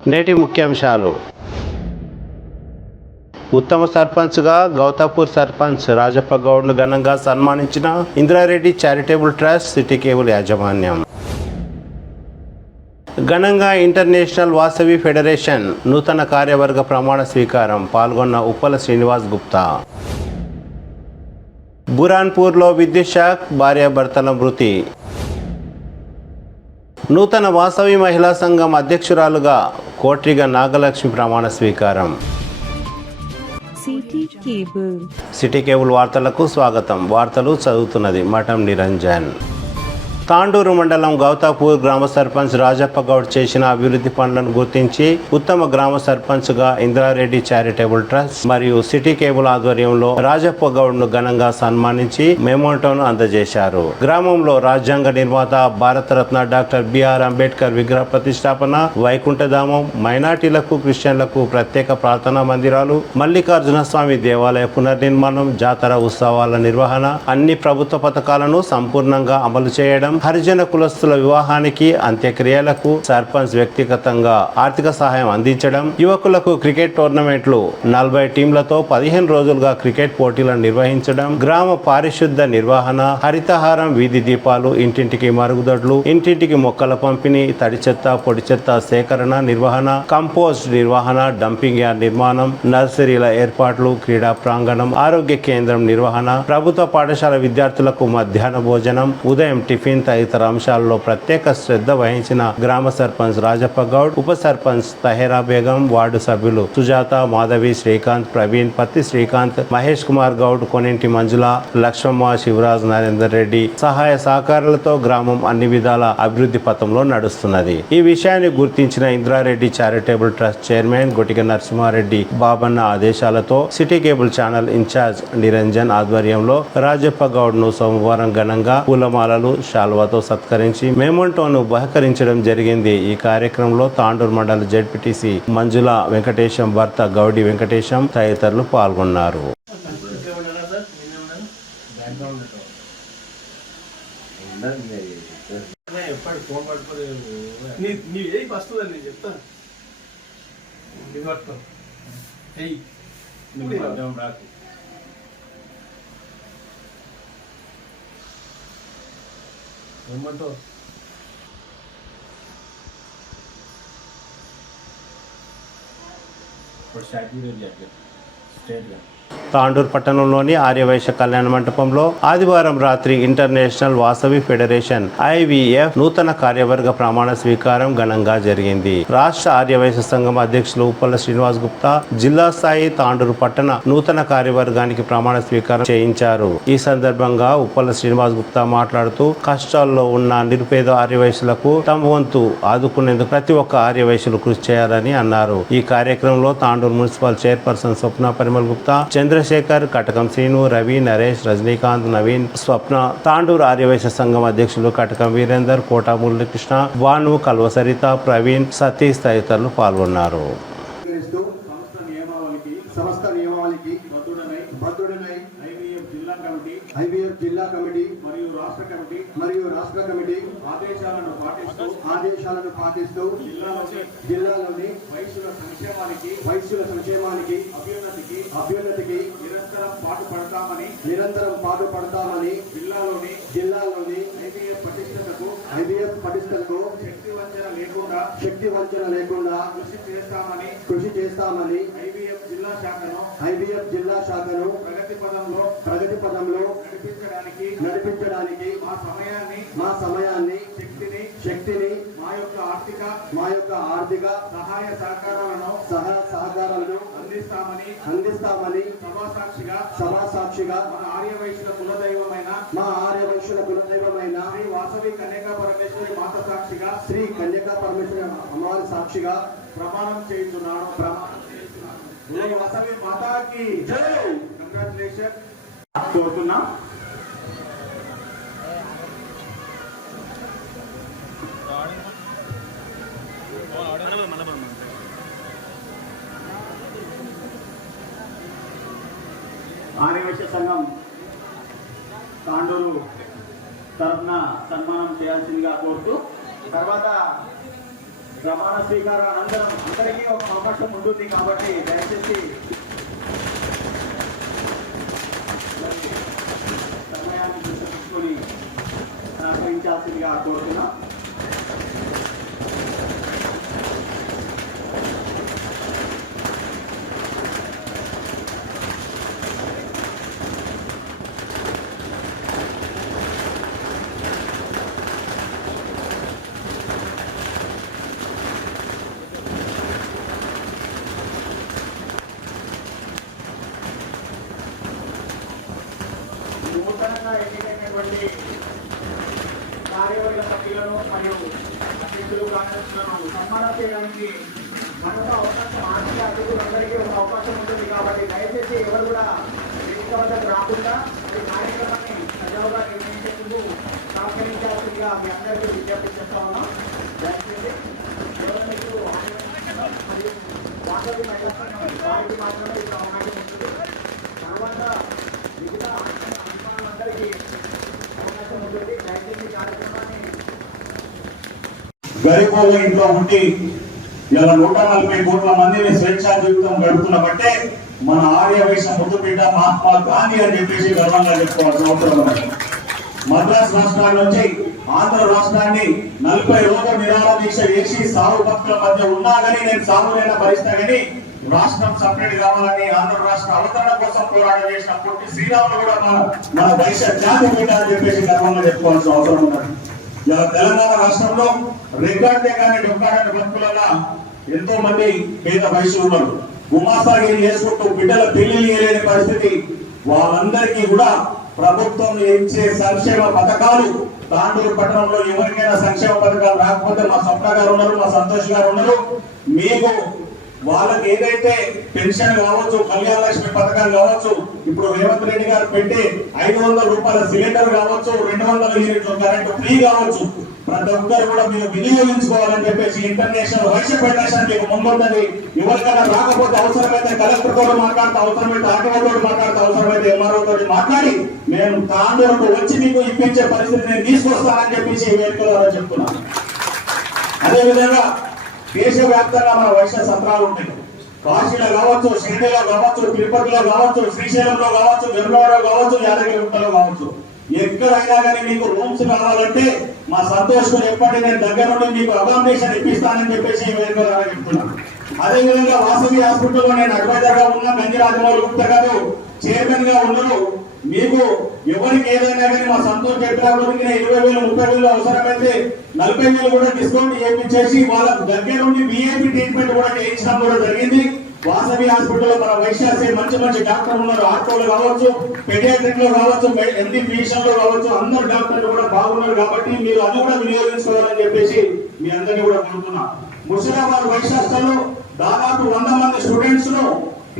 నేటి ముఖ్యాంశాలు. ఉత్తమ సర్పంచ్గా గౌతాపూర్ సర్పంచ్ రాజప్ప గౌడ్ను ఘనంగా సన్మానించిన Indra Reddy charitable trust city cable యాజమాన్యం. ఘనంగా ఇంటర్నేషనల్ వాసవి ఫెడరేషన్ నూతన కార్యవర్గ ప్రమాణ స్వీకారం. పాల్గొన్న ఉప్పల శ్రీనివాస్ గుప్తా. బురాన్పూర్లో విద్యుత్ షాక్, భార్యాభర్తల మృతి. నూతన వాసవి మహిళా సంఘం అధ్యక్షురాలుగా కోట్రిగ నాగలక్ష్మి ప్రమాణ స్వీకారం. సిటీ కేబుల్ వార్తలకు స్వాగతం. వార్తలు చదువుతున్నది మఠం నిరంజన్. తాండూరు మండలం గౌతాపూర్ గ్రామ సర్పంచ్ రాజప్ప గౌడ్ చేసిన అభివృద్ధి పనులను గుర్తించి ఉత్తమ గ్రామ సర్పంచ్గా ఇంద్రారెడ్డి చారిటబుల్ ట్రస్ట్ మరియు సిటీ కేబుల్ ఆధ్వర్యంలో రాజప్ప గౌడ్ను ఘనంగా సన్మానించి మెమోంటోను అందజేశారు. గ్రామంలో రాజ్యాంగ నిర్మాత భారతరత్న డాక్టర్ బిఆర్ అంబేద్కర్ విగ్రహ ప్రతిష్టాపన, వైకుంఠధామం, మైనార్టీలకు క్రిస్టియన్లకు ప్రత్యేక ప్రార్థనా మందిరాలు, మల్లికార్జున స్వామి దేవాలయ పునర్నిర్మాణం, జాతర ఉత్సవాల నిర్వహణ, అన్ని ప్రభుత్వ పథకాలను సంపూర్ణంగా అమలు చేయడం, హరిజన కులస్తుల వివాహానికి, అంత్యక్రియలకు సర్పంచ్ వ్యక్తిగతంగా ఆర్థిక సహాయం అందించడం, యువకులకు క్రికెట్ టోర్నమెంట్లు 40 టీంలతో 15 రోజులుగా క్రికెట్ పోటీలను నిర్వహించడం, గ్రామ పారిశుద్ధ నిర్వహణ, హరితహారం, వీధి దీపాలు, ఇంటింటికి మరుగుదొడ్లు, ఇంటింటికి మొక్కల పంపిణీ, తడి చెత్త, పొడి చెత్త సేకరణ నిర్వహణ, కంపోస్ట్ నిర్వహణ, డంపింగ్ యార్డ్ నిర్మాణం, నర్సరీల ఏర్పాట్లు, క్రీడా ప్రాంగణం, ఆరోగ్య కేంద్రం నిర్వహణ, ప్రభుత్వ పాఠశాల విద్యార్థులకు మధ్యాహ్న భోజనం, ఉదయం టిఫిన్ తదితర అంశాల్లో ప్రత్యేక శ్రద్ధ వహించిన గ్రామ సర్పంచ్ రాజప్ప గౌడ్, ఉప సర్పంచ్ తహేరా బేగం, వార్డు సభ్యులు సుజాత, మాధవి, శ్రీకాంత్, ప్రవీణ్, పత్తి శ్రీకాంత్, మహేష్ కుమార్ గౌడ్, కొనింటి మంజుల, లక్ష్మమ్మ, శివరాజ్, నరేందర్ రెడ్డి సహాయ సహకారాలతో గ్రామం అన్ని విధాల అభివృద్ధి పథంలో నడుస్తున్నది. ఈ విషయాన్ని గుర్తించిన Indra Reddy charitable trust chairman Gotiga Narasimha Reddy Babanna ఆదేశాలతో city cable channel incharge Niranjan ఆధ్వర్యంలో రాజప్ప గౌడ్ ను సోమవారం ఘనంగా పూలమాలలు, శాల్వాతో సత్కరించి మెమోంటోను బహకరించడం జరిగింది. ఈ కార్యక్రమంలో తాండూరు మండల జెడ్పీటీసీ మంజుల వెంకటేశం భర్త గౌడి వెంకటేశం తదితరులు పాల్గొన్నారు. ఏమంటో స్టేట్గా తాండూరు పట్టణంలోని ఆర్యవైశ్య కళ్యాణ మంటపంలో ఆదివారం రాత్రి ఇంటర్నేషనల్ వాసవి ఫెడరేషన్ IVF నూతన కార్యవర్గ ప్రమాణ స్వీకారం ఘనంగా జరిగింది. రాష్ట్ర ఆర్యవైశ్య సంఘం అధ్యక్షులు ఉప్పల శ్రీనివాస్ గుప్తా జిల్లా స్థాయి తాండూరు పట్టణ నూతన కార్యవర్గానికి ప్రమాణ స్వీకారం చేయించారు. ఈ సందర్భంగా ఉప్పల శ్రీనివాస్ గుప్తా మాట్లాడుతూ కష్టాల్లో ఉన్న నిరుపేద ఆర్యవైశ్యులకు తమ వంతు ఆదుకునేందుకు ప్రతి ఒక్క ఆర్యవైశ్యులు కృషి చేయాలని అన్నారు. ఈ కార్యక్రమంలో తాండూరు మున్సిపల్ చైర్పర్సన్ స్వప్న పరిమల్ గుప్తా, చంద్రశేఖర్, కటకం శ్రీను, రవి, నరేష్, రజనీకాంత్, నవీన్, స్వప్న, తాండూరు ఆర్యవైశ్య సంఘం అధ్యక్షులు కటకం వీరేందర్, కోట మురళీకృష్ణ, భాను, కల్వ సరిత, ప్రవీణ్, సతీష్ తదితరులు పాల్గొన్నారు. IVF జిల్లా కమిటీ మరియు రాష్ట్ర కమిటీ ఆదేశాలను పాటిస్తూ జిల్లాలోని వైశ్యుల సంక్షేమానికి అభ్యున్నతికి నిరంతరం పాటుపడతామని జిల్లాలోని IVF పటిష్టతకు శక్తి వంచన లేకుండా కృషి చేస్తామని IVF జిల్లా శాఖను ప్రగతి పదంలో నడిపించడానికి మా సమయాన్ని శక్తిని మా యొక్క ఆర్థిక సహాయ సహకారాలను అందిస్తామని సభా సాక్షిగా మా ఆర్యవైశ్యుల కులదైవమైన శ్రీ వాసవి కన్యకా పరమేశ్వరి మాత సాక్షిగా శ్రీ కన్యకా పరమేశ్వరి అమ్మవారి సాక్షిగా ప్రమాణం చేస్తున్నాను. వాసవి మాతాకి జై. కంగ్రాచులేషన్ కోరుతున్నాం. ఆర్యవైశ్య సంఘం తాండూరు తరఫున సన్మానం చేయాల్సిందిగా కోరుతూ తర్వాత ప్రమాణ స్వీకారం అందరికీ ఒక అవకాశం ఉంటుంది కాబట్టి దయచేసి సమయాన్ని తీసుకొని సహకరించాల్సిందిగా కోరుతున్నా. నూతనంగా ఎన్నికైనటువంటి కార్యవర్గ సభ్యులను మరియు అధ్యక్షులు కార్యదర్శులను సన్మానం చేయడానికి మనకు అవకాశం ఆర్థిక అతిథులందరికీ ఒక అవకాశం ఉంటుంది కాబట్టి దయచేసి ఎవరు కూడా వేదిక వద్దకు రాకుండా ఈ కార్యక్రమాన్ని సజావుగా నిర్వహించేందుకు సహకరించాల్సిందిగా మీ అందరికీ విజ్ఞప్తి చేస్తా ఉన్నాం. దయచేసి కేవలం మీకు మరియు వాసవి మహిళా సంఘం వారికి మాత్రమే ఇక్కడ అవకాశం ఉంటుంది. తర్వాత మిగతా అధికారులందరికీ అవకాశం ఉంటుంది. దయచేసి కార్యక్రమాన్ని గరీబోళ్ళ ఇంట్లో ఉండి ఇలా 140 కోట్ల మందిని స్వేచ్ఛా జీవితం గడుపుతున్న బట్టే మన ఆర్యవైశ్య ముద్దుబిడ్డ మహాత్మా గాంధీ అని చెప్పేసి గర్వంగా చెప్పుకోవాల్సిన అవసరం ఉంది. మద్రాసు రాష్ట్రాల నుంచి ఆంధ్ర రాష్ట్రాన్ని 40 రోజులు నిరాహార దీక్ష చేసి సాగు భక్తుల మధ్య ఉన్నా కానీ నేను సాగులైన భరిస్తా కానీ రాష్ట్రం సపరేట్ కావాలని ఆంధ్ర రాష్ట్ర అవతరణ కోసం పోరాటం చేసిన పొట్టి శ్రీరాములు కూడా మన వైశ్య జాతి బిడ్డ అని చెప్పేసి గర్వంగా చెప్పుకోవాల్సిన అవసరం ఉన్నది. ఇలా తెలంగాణ రాష్ట్రంలో రికార్డే కానీ డొక్కాడని భక్తులన్నా ఎంతో మంది పేద వయసు ఉన్నారు. గుమాస్తాగిరి చేసుకుంటూ బిడ్డల పెళ్లిళ్ళు చేయలేని పరిస్థితి. వాళ్ళందరికీ కూడా ప్రభుత్వం ఇచ్చే సంక్షేమ పథకాలు తాండూరు పట్టణంలో ఎవరికైనా సంక్షేమ పథకాలు రాకపోతే మా స్వప్న గారు ఉన్నారు, మా సంతోష్ గారు ఉన్నారు. మీకు వాళ్ళకి ఏదైతే పెన్షన్ కావచ్చు, కళ్యాణ లక్ష్మి పథకం కావచ్చు, ఇప్పుడు రేవంత్ రెడ్డి గారు పెట్టి 500 రూపాయల సిలిండర్ కావచ్చు, 200 యూనిట్ల కరెంట్ ఫ్రీ కావచ్చు, ప్రతి ఒక్కరు కూడా మీరు వినియోగించుకోవాలని చెప్పేసి ఇంటర్నేషనల్ వైశ్య ఫెడరేషన్ మీకు ముందుంటది. ఎవరికైనా రాకపోతే అవసరమైతే కలెక్టర్ తోటి మాట్లాడితే, అవసరమైతే ఆర్టీఓ తోటి మాట్లాడితే, అవసరమైతే ఎంఆర్ఓ తోటి మాట్లాడి నేను తాండూరుకు వచ్చి మీకు ఇప్పించే పరిస్థితి నేను తీసుకొస్తానని చెప్పేసి వేడుకలు చెప్తున్నాను. అదేవిధంగా దేశవ్యాప్తంగా మన వైశ్య సత్రాలు ఉంటాయి. కాశీలో కావచ్చు, షిరిడిలో కావచ్చు, తిరుపతిలో కావచ్చు, శ్రీశైలంలో కావచ్చు, వెంగళూరులో కావచ్చు, యాదగిరిగుట్టలో కావచ్చు, ఎక్కడైనా కానీ మీకు రూమ్స్ కావాలంటే మా సంతోష్ చెప్పండి, నేను దగ్గర నుండి మీకు అకామిడేషన్ ఇప్పిస్తానని చెప్పేసి చెప్తున్నాను. అదేవిధంగా వాసవి హాస్పిటల్లో నేను అడ్వైజర్ గా ఉన్న గంజి రాజమౌళి గుప్తా గారు చైర్మన్ గా ఉన్నారు. మీకు ఎవరికి ఏదైనా కానీ మా సంతోష్ చెప్పడానికి 20,000 30,000 అవసరమైతే 40,000 కూడా డిస్కౌంట్ చేయించేసి వాళ్ళకు దగ్గర నుండి విఐపి ట్రీట్మెంట్ కూడా చేయించడం కూడా జరిగింది. వాసవి హాస్పిటల్లో మన వైశ్యాసే మంచి మంచి డాక్టర్లు ఉన్నారు. ఆర్టోలు కావచ్చు, పెడియాట్రిక్ లో కావచ్చు, ఎండి ఫిజిషియన్ లో కావచ్చు, అందరు డాక్టర్లు కూడా బాగున్నారు. కాబట్టి మీరు అది కూడా వినియోగించుకోవాలని చెప్పేసి మీ అందరినీ కూడా కోరుతున్నా. ముషిరాబాద్ వైశ్యాస్లో దాదాపు 100 మంది స్టూడెంట్స్ ను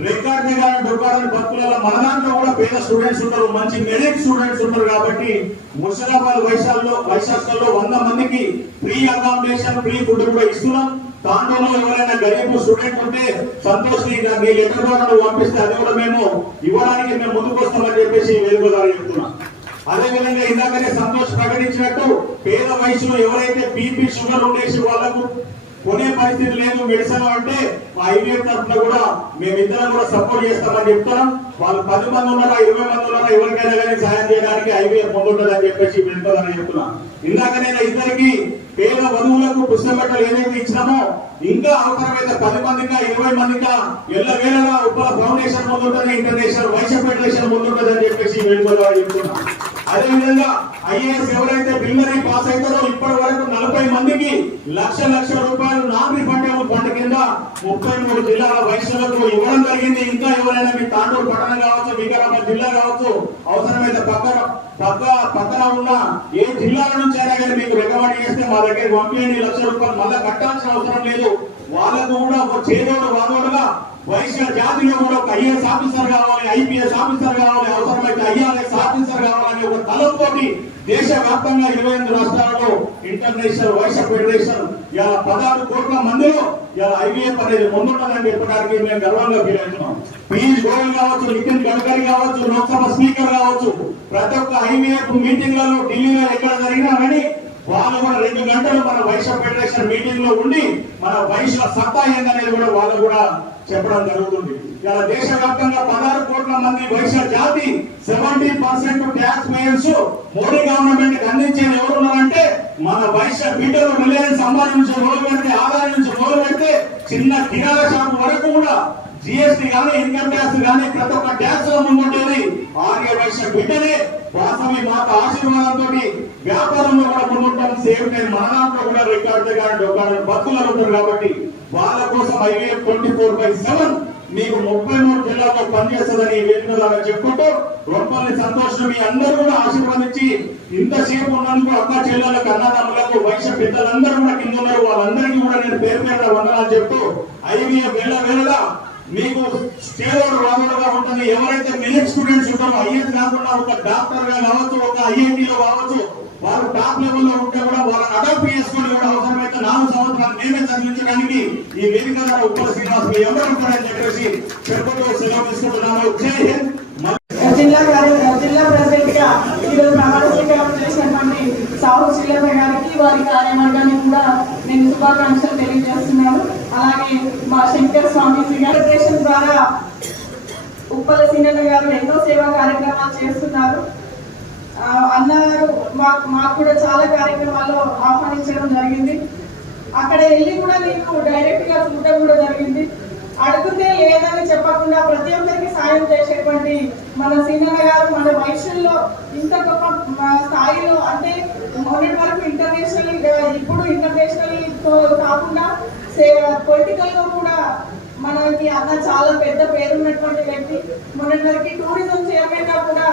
రికార్డ్ కానీ డొక్కాడని భక్తులలో మన దాంట్లో కూడా పేద స్టూడెంట్స్ ఉంటారు, మంచి మెరిట్ స్టూడెంట్స్ ఉంటారు. కాబట్టి ముషిరాబాద్ వైశాల్లో 100 మందికి ఫ్రీ అకామిడేషన్, ఫ్రీ ఫుడ్ కూడా ఇస్తున్నాం. దాంట్లో ఎవరైనా గరీబ్ స్టూడెంట్ ఉంటే సంతోష్ మీ లెటర్ ద్వారా పంపిస్తే అది కూడా మేము ఇవ్వడానికి మేము ముందుకు వస్తామని చెప్పేసి వెలుగుదారు చెప్తున్నాం. అదేవిధంగా ఇందాకనే సంతోష్ ప్రకటించినట్టు పేద వయసులో ఎవరైతే బీపీ షుగర్ ఉండేసి వాళ్ళకు కొనే పరిస్థితి లేదు మెడిసిన్ అంటే ఐవీఎఫ్ తరఫున కూడా మేమిద్దరం కూడా సపోర్ట్ చేస్తామని చెప్తున్నాం. వాళ్ళు 10 మంది ఉన్నారా, 20 మంది ఉన్నారా, ఎవరికైనా కానీ సాయం చేయడానికి ఐవీఎఫ్ ముందుంటుందని చెప్పేసి వెళ్తుందని చెప్తున్నాం. ఇందాక నేను ఇద్దరికి పేద వధువులకు పుస్తకట్టలు ఏదైతే ఇచ్చినామో ఇంకా అవసరమైతే 10 మందిగా 20 మందిగా ఎల్లవేళగా ఉప్పల ఫౌండేషన్ ముందుంటుంది, ఇంటర్నేషనల్ వైశ్య ఫెడరేషన్ ముందుంటుంది అని చెప్పేసి వెళ్తుందని చెప్తున్నాం. అదేవిధంగా ఐఏఎస్ ఎవరైతే బిల్లరీ పాస్ అవుతారో ఇప్పటి వరకు 40 మందికి లక్ష రూపాయలు నాన్ రిఫండబుల్ ఫండ్ కింద 33 జిల్లాల వైశ్యులకు ఇవ్వడం జరిగింది. ఇంకా ఎవరైనా మీ తాండూరు పట్టణం కావచ్చు, వికారాబాద్ జిల్లా కావచ్చు, అవసరమైతే పక్కన ఉన్న ఏ జిల్లాల నుంచి అయినా కానీ మీకు రికమెండ్ చేస్తే మా దగ్గర పంపించండి. ₹1,00,000 మళ్ళీ కట్టాల్సిన అవసరం లేదు. వాళ్ళకు కూడా చేదోడు వాదోడుగా వైశ్య జాతిలో కూడా ఒక ఐఏఎస్ ఆఫీసర్ కావాలి, ఐపీఎస్ ఆఫీసర్ కావాలి, అవసరమైతే ఐఆర్ఎస్ ఆఫీసర్ కావాలని ఒక తలంతోటి దేశవ్యాప్తంగా 28 రాష్ట్రాలలో ఇంటర్నేషనల్ వైశ్య ఫెడరేషన్ ఇలా 16 కోట్ల మందిలో ఇలా ఐవీఎఫ్ అనేది ముందుంటుందని చెప్పడానికి మేము గర్వంగా ఫీల్ అవుతున్నాం. పీయూష్ గోయల్ కావచ్చు, నితిన్ గడ్కరీ కావచ్చు, లోక్సభ స్పీకర్ కావచ్చు, ప్రతి ఒక్క ఐవీఎఫ్ మీటింగ్లలో ఢిల్లీలో ఎక్కడ జరిగినా కానీ వాళ్ళు కూడా 2 గంటలు మన వైశ్య ఫెడరేషన్ మీటింగ్ లో ఉండి మన వైశ్య సత్తా ఏందనేది కూడా వాళ్ళు కూడా చెప్పడం జరుగుతుంది. ఇలా దేశవ్యాప్తంగా 16 కోట్ల మంది వైశ్య జాతి 70% ట్యాక్స్ పేయర్స్ మోడీ గవర్నమెంట్ కి అందించేది ఎవరున్నారంటే మన వైశ్య బిడ్డలు మిలియన్ సంపాదించి మొదలు పెడితే ఆదాయం నుంచి మొదలు పెడితే చిన్న కిరాణా షాప్ వరకు కూడా జిఎస్టీ గానీ ఇన్కమ్ ట్యాక్స్ గానీ ప్రతి ఒక్క ట్యాక్స్ లో ముందుండేది ఆర్య వైశ్య బిడ్డనే. వాసవి మాత ఆశీర్వాదంతో వ్యాపారంలో కూడా ముందుంటాం. సేమ్ టైం మన దాంట్లో కూడా రికార్డు కానీ బతుకులు ఉంటారు కాబట్టి వాళ్ళ కోసం IVF 24/7 మీకు 33 జిల్లాల్లో పనిచేస్తుందని వేదిక ద్వారా చెప్పుకుంటూ రొంపల్లి సంతోషం మీ అందరూ కూడా ఆశీర్వదించి ఇంతసేపు ఉన్నందుకు అక్క చెల్లెలకు అన్నదమ్ములకు వైశ్య పెద్దలందరూ కూడా కింద ఉన్నారు. వాళ్ళందరికీ కూడా నేను పేరు పేరున వందనాలు చెప్తూ IVF వేళ మీకు స్టేరోడ్ వాదనగా ఉంటుంది. ఎవరైతే మిలియన్ స్టూడెంట్స్ ఉంటారో IAS కాకుండా ఒక డాక్టర్ గా కావచ్చు, ఒక IIT లో కావచ్చు, వాళ్ళు టాప్ లెవెల్ లో ఉంటే కూడా వాళ్ళని అడాప్ట్ చేసుకొని కూడా అవసరమైతే 4 సంవత్సరాలు మేమే చదివించడానికి ఈ వేదిక ద్వారా ఉప్పల శ్రీనివాస్ మీ ఎవరు ఉంటారని చెప్పేసి చెప్పుతూ సెలవు తీసుకుంటున్నాను. జై హింద్. జిల్లా ప్రెసిడెంట్ గా ఈరోజు ప్రమాణ స్వీకారం చేసినటువంటి సాహు శ్రీలత గారికి వారి కార్యవర్గానికి కూడా నేను శుభాకాంక్షలు తెలియజేస్తున్నాను. అలాగే మా శంకర్ స్వామి ఫెడరేషన్ ద్వారా ఉప్పల సీనన్న గారు ఎన్నో సేవా కార్యక్రమాలు చేస్తున్నారు. అన్నగారు మాకు కూడా చాలా కార్యక్రమాల్లో ఆహ్వానించడం జరిగింది. అక్కడ వెళ్ళి కూడా నేను డైరెక్ట్ గా చూడడం కూడా జరిగింది. అడుగుతే లేదని చెప్పకుండా ప్రతి ఒక్కరికి సాయం చేసేటువంటి మన సీనన్న గారు మన వైశ్యంలో ఇంత గొప్ప స్థాయిలో, అంటే మొన్నటి వరకు ఇంటర్నేషనల్, ఇప్పుడు ఇంటర్నేషనల్ కాకుండా పొలిటికల్ గా కూడా మనకి అన్న చాలా పెద్ద పేరున్నటువంటి వ్యక్తి. మొన్నటి వరకు టూరిజం చైర్మన్ గా కూడా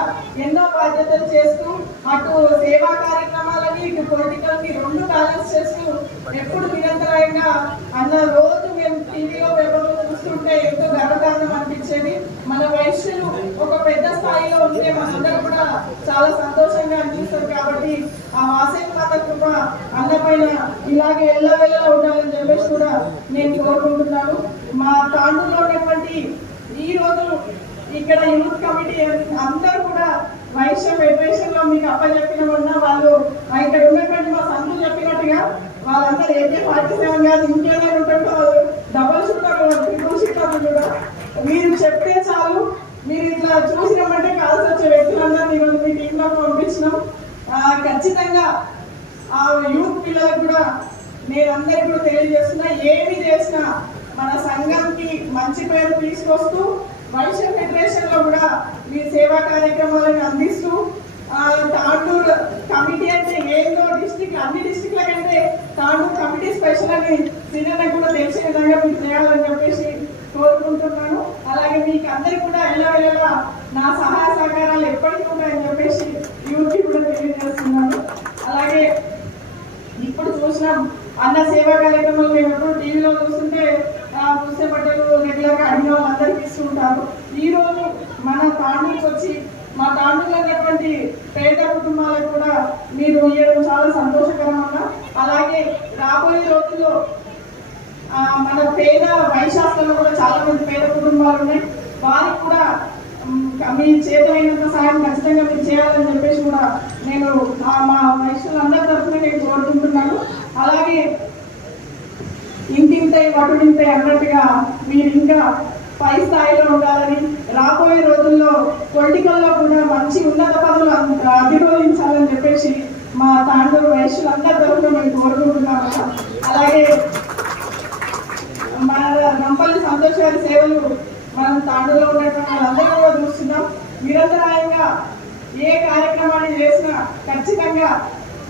ఎన్నో బాధ్యతలు చేస్తూ అటు సేవా కార్యక్రమాలని ఇటు పొలిటికల్ ని 2 బ్యాలెన్స్ చేస్తూ ఎప్పుడు నిరంతరంగా అన్న రోజు మేము టీవీలో పేపర్లో చూస్తుంటే ఎంతో గర్వకారణం అనిపించేది. మన వైశ్యులు ఒక పెద్ద స్థాయిలో ఉంటే మనందరూ కూడా చాలా సంతోషంగా అనిపిస్తారు. కాబట్టి ఆ వాసవి మాత కృప అన్న పైన ఇలాగే ఎల్లవెల్లా ఉండాలని చెప్పేసి కూడా నేను కోరుకుంటున్నాను. మా తాండూరులో ఉన్నటువంటి ఈ రోజు ఇక్కడ యూత్ కమిటీ అందరూ కూడా వైశ్య ఫెడరేషన్ లో మీకు అప్పచెప్పిన వల్ల వాళ్ళు ఇక్కడ ఉన్నటువంటి మా సంతులు చెప్పినట్టుగా వాళ్ళందరూ AK-47 గారు ఇంట్లోనే ఉంటారు, డబల్ షూటర్, 2 షూటర్లు కూడా. మీరు చెప్తే చాలు, మీరు ఇట్లా చూసినామంటే కాల్సి వచ్చే వ్యక్తులందరూ ఈరోజు మీ టీంలో పంపించినాం. ఖచ్చితంగా ఆ యూత్ పిల్లలకు కూడా నేను అందరికీ కూడా తెలియజేస్తున్నా, ఏమి చేసినా మన సంఘంకి మంచి పేరు తీసుకొస్తూ వైశ్య ఫెడరేషన్ లో కూడా మీ సేవా కార్యక్రమాలను అందిస్తూ తాండూరు కమిటీ అంటే ఏందో డిస్ట్రిక్ట్, అన్ని డిస్ట్రిక్ట్ల కంటే తాండూరు కమిటీ స్పెషల్ అని సీనియర్ కూడా తెలిసే విధంగా మీరు చేయాలని చెప్పేసి కోరుకుంటున్నాను. అలాగే మీకు అందరికీ కూడా ఎల్లవేళలా నా సహాయ సహకారాలు ఎప్పటికీ ఉంటాయని చెప్పేసి యూత్ కూడా తెలియజేస్తున్నాను. అలాగే ఇప్పుడు చూసినాం అన్న సేవా కార్యక్రమాలు మేము ఎప్పుడు టీవీలో చూస్తుంటే చూసే బట్టలు రెగ్యులర్ గా అడిగిన వాళ్ళందరికీ ఇస్తుంటారు. ఈ రోజు మన తాండూరుకి వచ్చి మా తాండూరులో ఉన్నటువంటి పేద కుటుంబాలకు కూడా మీరు ఇవ్వడం చాలా సంతోషకరంగా. అలాగే రాబోయే రోజుల్లో మన పేద వైశాఖలో కూడా చాలా మంది పేద కుటుంబాలు ఉన్నాయి, వారికి కూడా మీ చేతమైనంత సాయం ఖచ్చితంగా మీరు చేయాలని చెప్పేసి కూడా నేను మా వైశ్యులందరి తరఫున నేను కోరుకుంటున్నాను. అలాగే ఇంటింతై వటుడింతై అన్నట్టుగా మీరు ఇంకా పై స్థాయిలో ఉండాలని, రాబోయే రోజుల్లో పొలిటికల్లో కూడా మంచి ఉన్నత పదవులు అధిరోహించాలని చెప్పేసి మా తాండూరు వైశ్యులందరి తరఫున మేము కోరుకుంటున్నాము. అలాగే మన రంపల్లి సంతోష్ గారి సేవలు మనం తాండూరులో ఉన్నటువంటి వాళ్ళందరూ కూడా చూస్తున్నాం. నిరంతరాయంగా ఏ కార్యక్రమాన్ని చేసినా ఖచ్చితంగా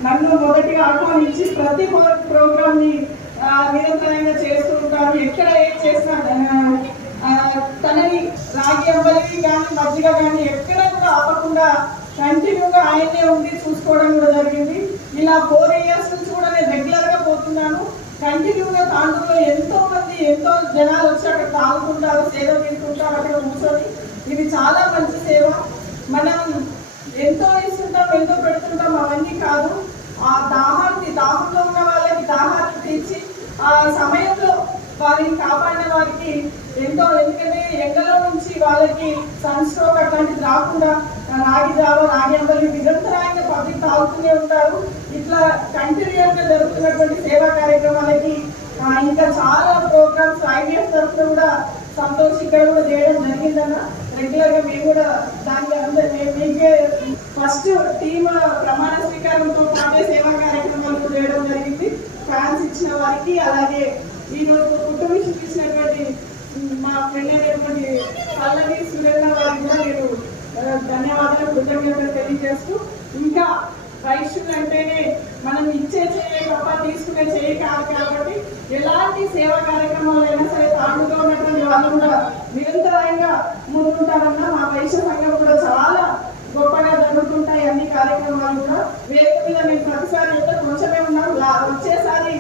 నన్ను మొదటిగా ఆహ్వానించి ప్రతి ప్రోగ్రామ్ ని నిరంతరంగా చేస్తూ ఉంటారు. ఎక్కడ ఏం చేసినా తనని రాగి అంబలి కానీ మజ్జిగ కానీ ఎక్కడ కూడా ఆపకుండా కంటిన్యూగా ఆయనే ఉండి చూసుకోవడం కూడా జరిగింది. ఇలా 4 years నుంచి కూడా నేను రెగ్యులర్ గా పోతున్నాను. కంటిన్యూగా తాండూరులో ఎంతో జనాలు వచ్చి అక్కడ తాగుతుంటారు, సేవ తీసుకుంటారు, అక్కడ కూర్చొని. ఇది చాలా మంచి సేవ. మనం ఎంతో ఇస్తుంటాం, ఎంతో పెడుతుంటాం, అవన్నీ కాదు. ఆ దాహంలో ఉన్న వాళ్ళకి దాహాన్ని తీర్చి ఆ సమయంలో వారిని కాపాడిన వారికి ఎంతో, ఎందుకంటే ఎండలో నుంచి వాళ్ళకి సన్ స్ట్రోక్ అట్లాంటిది రాకుండా రాగి జావ, రాగి అంబలి నిరంతరాయంగా పబ్లిక్ తాగుతూనే ఉంటారు. ఇట్లా కంటిన్యూస్ గా జరుగుతున్నటువంటి సేవా కార్యక్రమాలకి ఇంకా చాలా ప్రోగ్రామ్స్ ఐడియాస్ తరఫున కూడా సంతోష్ ఇక్కడ కూడా చేయడం జరిగిందన్న. రెగ్యులర్ గా మేము కూడా దానికి ఫస్ట్ టీమ్ ప్రమాణ స్వీకారంతో పాటే సేవా కార్యక్రమాలు చేయడం జరిగింది. ఫ్యాన్స్ ఇచ్చిన వారికి, అలాగే ఈరోజు కుటుంబిషన్ ఇచ్చినటువంటి మా ఫ్రెండ్ అయినటువంటి పల్లవి సురేంద్ర వారికి కూడా నేను ధన్యవాదాలు, కృతజ్ఞతలు తెలియజేస్తూ, ఇంకా వైశ్యులు అంటేనే మనం ఇచ్చే చేయ తప్ప తీసుకునే చేయ కాదు కాబట్టి ఎలాంటి సేవా కార్యక్రమాలు అయినా సరే తాండుగా ఉన్నటువంటి వాళ్ళు కూడా నిరంతరంగా ముందుంటారన్న. మా వైశ్య సంఘం కూడా చాలా గొప్పగా జరుగుతుంటాయి అన్ని కార్యక్రమాలు కూడా. వేదిక మీద మేము ప్రతిసారి అయితే కొంచెమే ఉన్నాం, వచ్చేసారి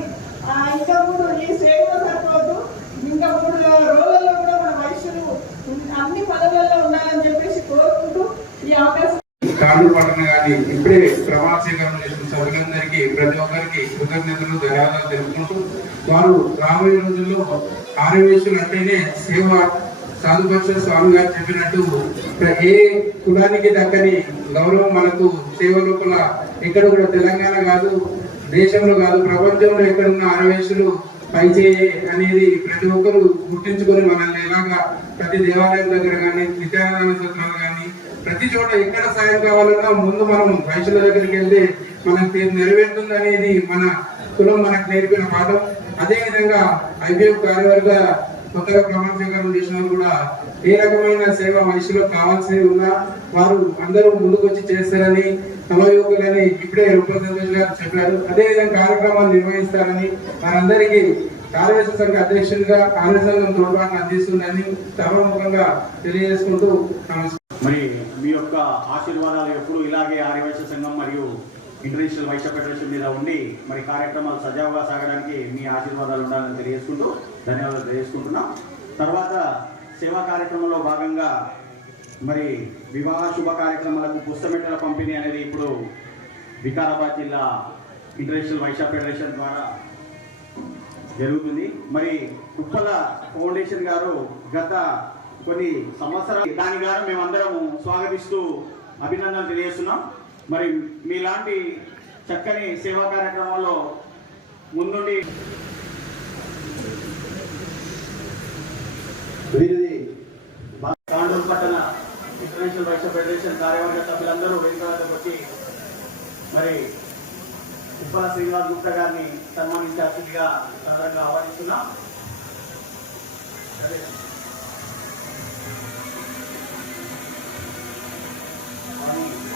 ఇంకా 3 ఈ స్టేజ్లో సరిపోవద్దు, ఇంకా 3 రోజుల్లో కూడా మన వైశ్యులు అన్ని పదవులలో ఉండాలని చెప్పేసి కోరుకుంటూ ఈ అవకాశం తాండూరు పట్టణ గారిని ఇప్పుడే ప్రమాణ స్వీకారం చేసిన సభ్యులందరికీ ప్రతి ఒక్కరికి కృతజ్ఞతలు, ధన్యవాదాలు తెలుపుకుంటూ, వారు రాబోయే రోజుల్లో ఆర్యవేశ్యులు అంటేనే సేవ, సాధుపక్ష స్వామి గారు చెప్పినట్టు ఏ కులానికి దక్కని గౌరవం మనకు సేవ లోపల ఎక్కడ కూడా తెలంగాణ కాదు, దేశంలో కాదు, ప్రపంచంలో ఎక్కడున్న ఆర్యవేశ్యులు పైచేయి అనేది ప్రతి ఒక్కరు గుర్తించుకొని మనల్ని ఎలాగా ప్రతి దేవాలయం దగ్గర కానీ, నిత్యానంద సత్రాలు కానీ, ప్రతి చోట ఎక్కడ సాయం కావాలన్నా ముందు మనం వైశ్యుల దగ్గరికి వెళ్తే మనకు నెరవేరుతుంది అనేది మన కులం మనకు నేర్పిన పాఠం. అదేవిధంగా IPF కార్యవర్గ కొత్తగా ప్రమాణ స్వీకారం చేసిన కూడా ఏ రకమైన సేవ వైశ్యులకు కావాల్సినవి ఉన్నా వారు అందరూ ముందుకు వచ్చి చేస్తారని, నవయువకులని ఇప్పుడే రూపసంతోష్ గారు చెప్పారు. అదేవిధంగా కార్యక్రమాలు నిర్వహిస్తారని, వారందరికీ కార్యవర్గ సంఘ అధ్యక్షుడిగా కార్య సంఘం తోడ్పాటును అందిస్తుందని సభాముఖంగా తెలియజేసుకుంటూ నమస్కారం. మరి మీ యొక్క ఆశీర్వాదాలు ఎప్పుడు ఇలాగే ఆర్యవైశ్య సంఘం మరియు ఇంటర్నేషనల్ వైశ్య ఫెడరేషన్ మీద ఉండి మరి కార్యక్రమాలు సజావుగా సాగడానికి మీ ఆశీర్వాదాలు ఉండాలని తెలియజేసుకుంటూ ధన్యవాదాలు తెలియజేసుకుంటున్నాం. తర్వాత సేవా కార్యక్రమంలో భాగంగా మరి వివాహ శుభ కార్యక్రమాలకు పుస్తమెట్టల పంపిణీ అనేది ఇప్పుడు వికారాబాద్ జిల్లా ఇంటర్నేషనల్ వైశ్య ఫెడరేషన్ ద్వారా జరుగుతుంది. మరి ఉప్పల ఫౌండేషన్ గారు గత కొన్ని సంవత్సరాలు దాని ద్వారా మేమందరం స్వాగతిస్తూ అభినందనలు తెలియజేస్తున్నాం. మరి మీలాంటి చక్కని సేవా కార్యక్రమాల్లో ముందుండి తాండూరు పట్టణ ఇంటర్నేషనల్ వైశ్య ఫెడరేషన్ కార్యవర్గ సభ్యులందరూ వేదికలకు వచ్చి మరి ఉప్పల శ్రీనివాస్ గుప్తా గారిని సన్మానించాల్సిందిగా సాధారణంగా ఆహ్వానిస్తున్నాం.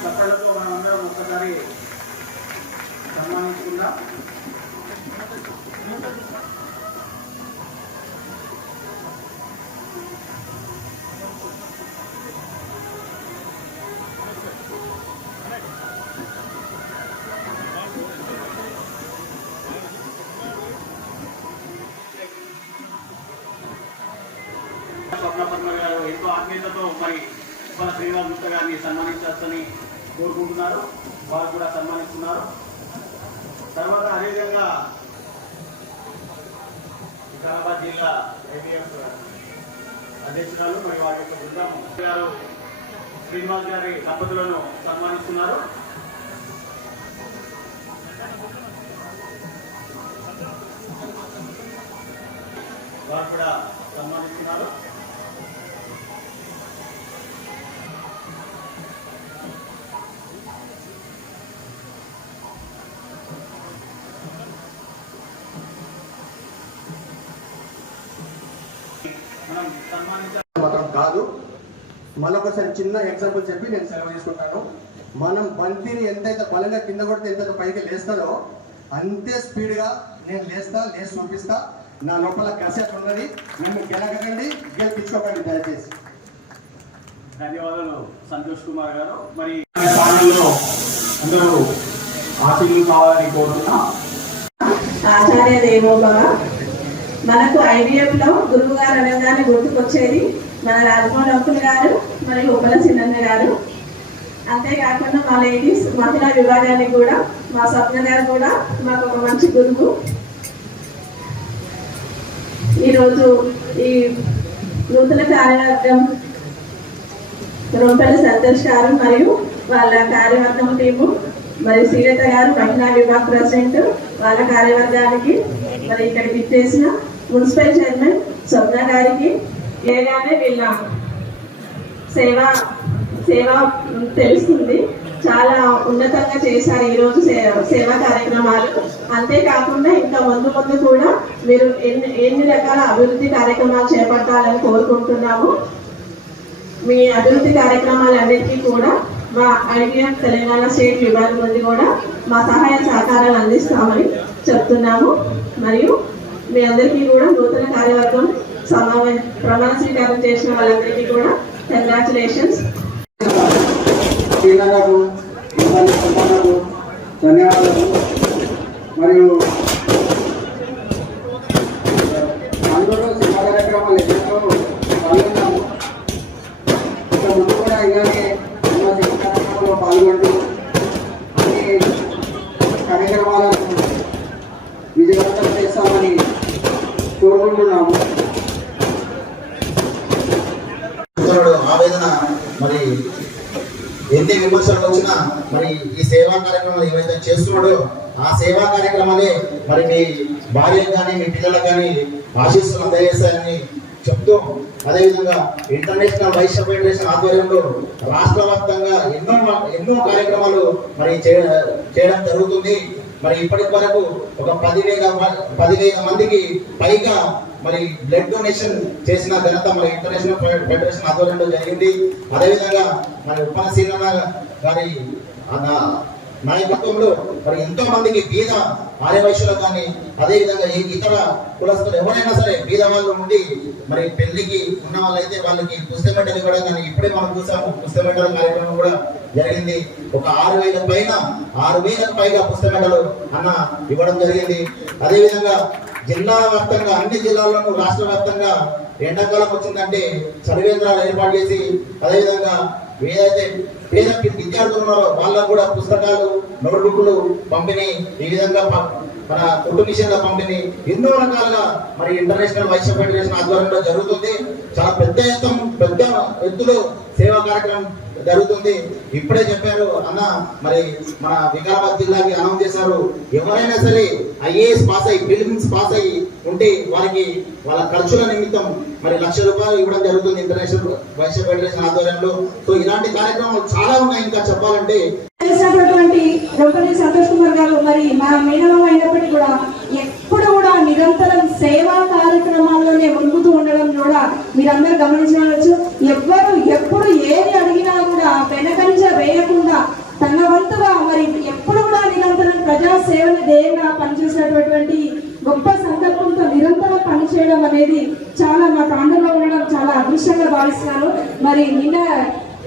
చప్పట్లతో మనం అందరం ఒక్కసారి సన్మానించుకుందాం. స్వప్నపద్మ గారు ఎంతో ఆత్మీయతతో మరి ఉప్పల శ్రీనివాస్ గుప్తా గారిని సన్మానించాల్సని కోరుకుంటున్నారు. వారు కూడా సన్మానిస్తున్నారు. తర్వాత అదేవిధంగా వికారాబాద్ జిల్లా IPF అధ్యక్షురాలు మరియు వారి యొక్క బృందం గారు శ్రీనివాస్ గారి దంపతులను సన్మానిస్తున్నారు. వారు కూడా సన్మానిస్తున్నారు. మాత్రం కాదు. మరొకసారి చిన్న ఎగ్జాంపుల్ చెప్పి నేను సెలవు తీసుకుంటాను. మనం బంతిని ఎంతైతే బలంగా కింద కొడితే ఎంతైతే పైకి లేస్తారో అంతే స్పీడ్గా నేను లేచి చూపిస్తా. నా లోపల కసెట్ ఉన్నది. నన్ను గెలకండి, గెలిపించుకోకండి దయచేసి. ధన్యవాదాలు సంతోష్ కుమార్ గారు. మరి అందరూ ఆశీర్వాదాలు కావాలని కోరుతున్నా. ఆచార్య దేవోభవ. మనకు IVF లో గురువు గారు అనగానే గుర్తుకొచ్చేది మన రాజమౌళి అంకుల్ గారు మరియు ఉప్పల చిన్నన్న గారు. అంతేకాకుండా మా లేడీస్ మహిళా విభాగానికి కూడా మా స్వప్న గారు కూడా మాకు ఒక మంచి గురువు. ఈరోజు ఈ నూతన కార్యవర్గం రొంపెల సంతోష్ గారు మరియు వాళ్ళ కార్యవర్గం టీము మరి శ్రీలత గారు మహిళా విభాగ ప్రెసిడెంట్, వాళ్ళ కార్యవర్గానికి, మరి ఇక్కడికి ఇచ్చేసిన మున్సిపల్ చైర్మన్ స్వప్న గారికి, ఏగానే వీళ్ళ సేవ తెలుస్తుంది. చాలా ఉన్నతంగా చేశారు ఈరోజు సేవా కార్యక్రమాలు. అంతేకాకుండా ఇంకా ముందు కూడా మీరు ఎన్ని రకాల అభివృద్ధి కార్యక్రమాలు చేపట్టాలని కోరుకుంటున్నాము. మీ అభివృద్ధి కార్యక్రమాలన్నిటికీ కూడా మా ఐడిఎఫ్ తెలంగాణ స్టేట్ విభాగం నుండి కూడా మా సహాయ సహకారాలు అందిస్తామని చెప్తున్నాము. మరియు మీ అందరికీ కూడా నూతన కార్యవర్గం ప్రమాణ స్వీకారం చేసిన వాళ్ళందరికీ కూడా కంగ్రాచులేషన్స్. ధన్యవాదాలు. మరియు అందరూ సేవా కార్యక్రమాలు ఎన్నో పాల్గొన్నాము. ఇక ముందు కూడా ఇలాగే ఎన్నో సేవా కార్యక్రమాల్లో పాల్గొంటూ అన్ని కార్యక్రమాలను విజయవంతం చేస్తామని కోరుకుంటున్నాము. ఆవేదన మరి ఎన్ని విమర్శలు వచ్చినా మరి ఈ సేవా కార్యక్రమాలు ఏవైతే చేస్తున్నాడో ఆ సేవా కార్యక్రమాలే మరి మీ భార్యకు కానీ మీ పిల్లలకు కానీ ఆశీస్సులు అందజేస్తాయని చెప్తూ, అదేవిధంగా ఇంటర్నేషనల్ వైశ్య ఫెడరేషన్ ఆధ్వర్యంలో రాష్ట్ర వ్యాప్తంగా ఎన్నో కార్యక్రమాలు మరి చేయడం జరుగుతుంది. మరి ఇప్పటి వరకు ఒక 10,000 మందికి పైగా మరి బ్లడ్ డొనేషన్ చేసిన ఘనత మరి ఇంటర్నేషనల్ ఫెడరేషన్ ఆధ్వర్యంలో జరిగింది. అదేవిధంగా మరి ఉప్పన సీనన్న గారి నాయకత్వంలో మరి ఎంతో మందికి బీద ఆర్యవైశ్యులకు కానీ అదేవిధంగా ఇతర కులస్తులు ఎవరైనా సరే బీద వాళ్ళు ఉండి మరి పెళ్లికి ఉన్న వాళ్ళైతే వాళ్ళకి పుస్తమెట్టలు ఇవ్వడం కానీ ఇప్పుడే మనం చూసాము. పుస్తమెట్టల కార్యక్రమం కూడా జరిగింది. ఒక 6,000 పైగా పుస్తమెట్టలు అన్న ఇవ్వడం జరిగింది. అదేవిధంగా జిల్లా వ్యాప్తంగా అన్ని జిల్లాల్లోనూ రాష్ట్ర వ్యాప్తంగా ఎండాకాలం వచ్చిందంటే చలివేంద్రాలు ఏర్పాటు చేసి, అదేవిధంగా ఏదైతే పేద విద్యార్థులు ఉన్నారో వాళ్ళకు కూడా పుస్తకాలు, నోట్బుక్లు పంపిణీ, ఈ విధంగా మన కుటుంబ మిషన్ల పంపిణీ ఎన్నో రకాలుగా మరి ఇంటర్నేషనల్ వైశ్య ఫెడరేషన్ ఆధ్వర్యంలో జరుగుతుంది. చాలా పెద్ద ఎత్తులో సేవా కార్యక్రమం జరుగుతుంది. ఇప్పుడే చెప్పారు అన్న, మరి మన వికారాబాద్ జిల్లాకి అనౌన్స్ చేశారు. ఎవరైనా సరే ఐఏఎస్ పాస్ అయ్యి ప్రిలిమ్స్ పాస్ అయ్యి ఉంటే వారికి వాళ్ళ ఖర్చుల నిమిత్తం మరి ₹1,00,000 ఇవ్వడం జరుగుతుంది ఇంటర్నేషనల్ వైశ్య ఫెడరేషన్ ఆధ్వర్యంలో. సో ఇలాంటి కార్యక్రమాలు చాలా ఉన్నాయి. ఇంకా చెప్పాలంటే రొంపల్లి సంతోష్ కుమార్ గారు మరి మా మేనమామ అయినప్పటికీ కూడా ఎప్పుడు కూడా నిరంతరం సేవా కార్యక్రమాల్లోనే మునుగుతూ ఉండడం కూడా మీరందరూ గమనించవచ్చు. ఎవ్వరు ఎప్పుడు ఏది అడిగినా కూడా వెనకంజ వేయకుండా తన వంతుగా మరి ఎప్పుడు కూడా నిరంతరం ప్రజా సేవని ధ్యేయంగా పనిచేసినటువంటి గొప్ప సంకల్పంతో నిరంతరం పనిచేయడం అనేది చాలా మా ప్రాంతంలో ఉండడం చాలా అదృష్టంగా భావిస్తున్నాను. మరి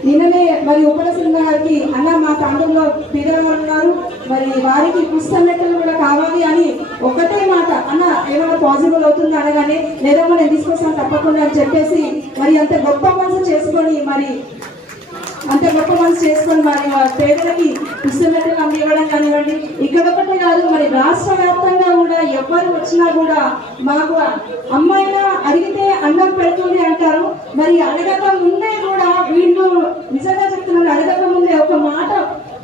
నిన్ననే మరి ఉపనసింహ గారికి అన్న మా ప్రాంతంలో పేదలు ఉన్నారు, మరి వారికి పుస్తమెట్టలు కూడా కావాలి అని ఒకటే మాట, అన్న ఏమైనా పాసిబుల్ అవుతుంది అనగానే లేదమ్మా నేను తీసుకొస్తాను తప్పకుండా అని చెప్పేసి మరి అంత గొప్ప మనసు చేసుకొని మరి పేదలకి పుస్తమెట్టలు అందివ్వడం కానివ్వండి. ఇక్కడ ఒకటే కాదు, మరి రాష్ట్ర వ్యాప్తంగా కూడా ఎవరు వచ్చినా కూడా మాకు అమ్మాయినా అడిగితే అన్నం పెడుతుంది అంటారు. మరి అడగక ముందే కూడా వీళ్ళు నిజంగా చెప్తున్నారు, అడగక ముందే ఒక మాట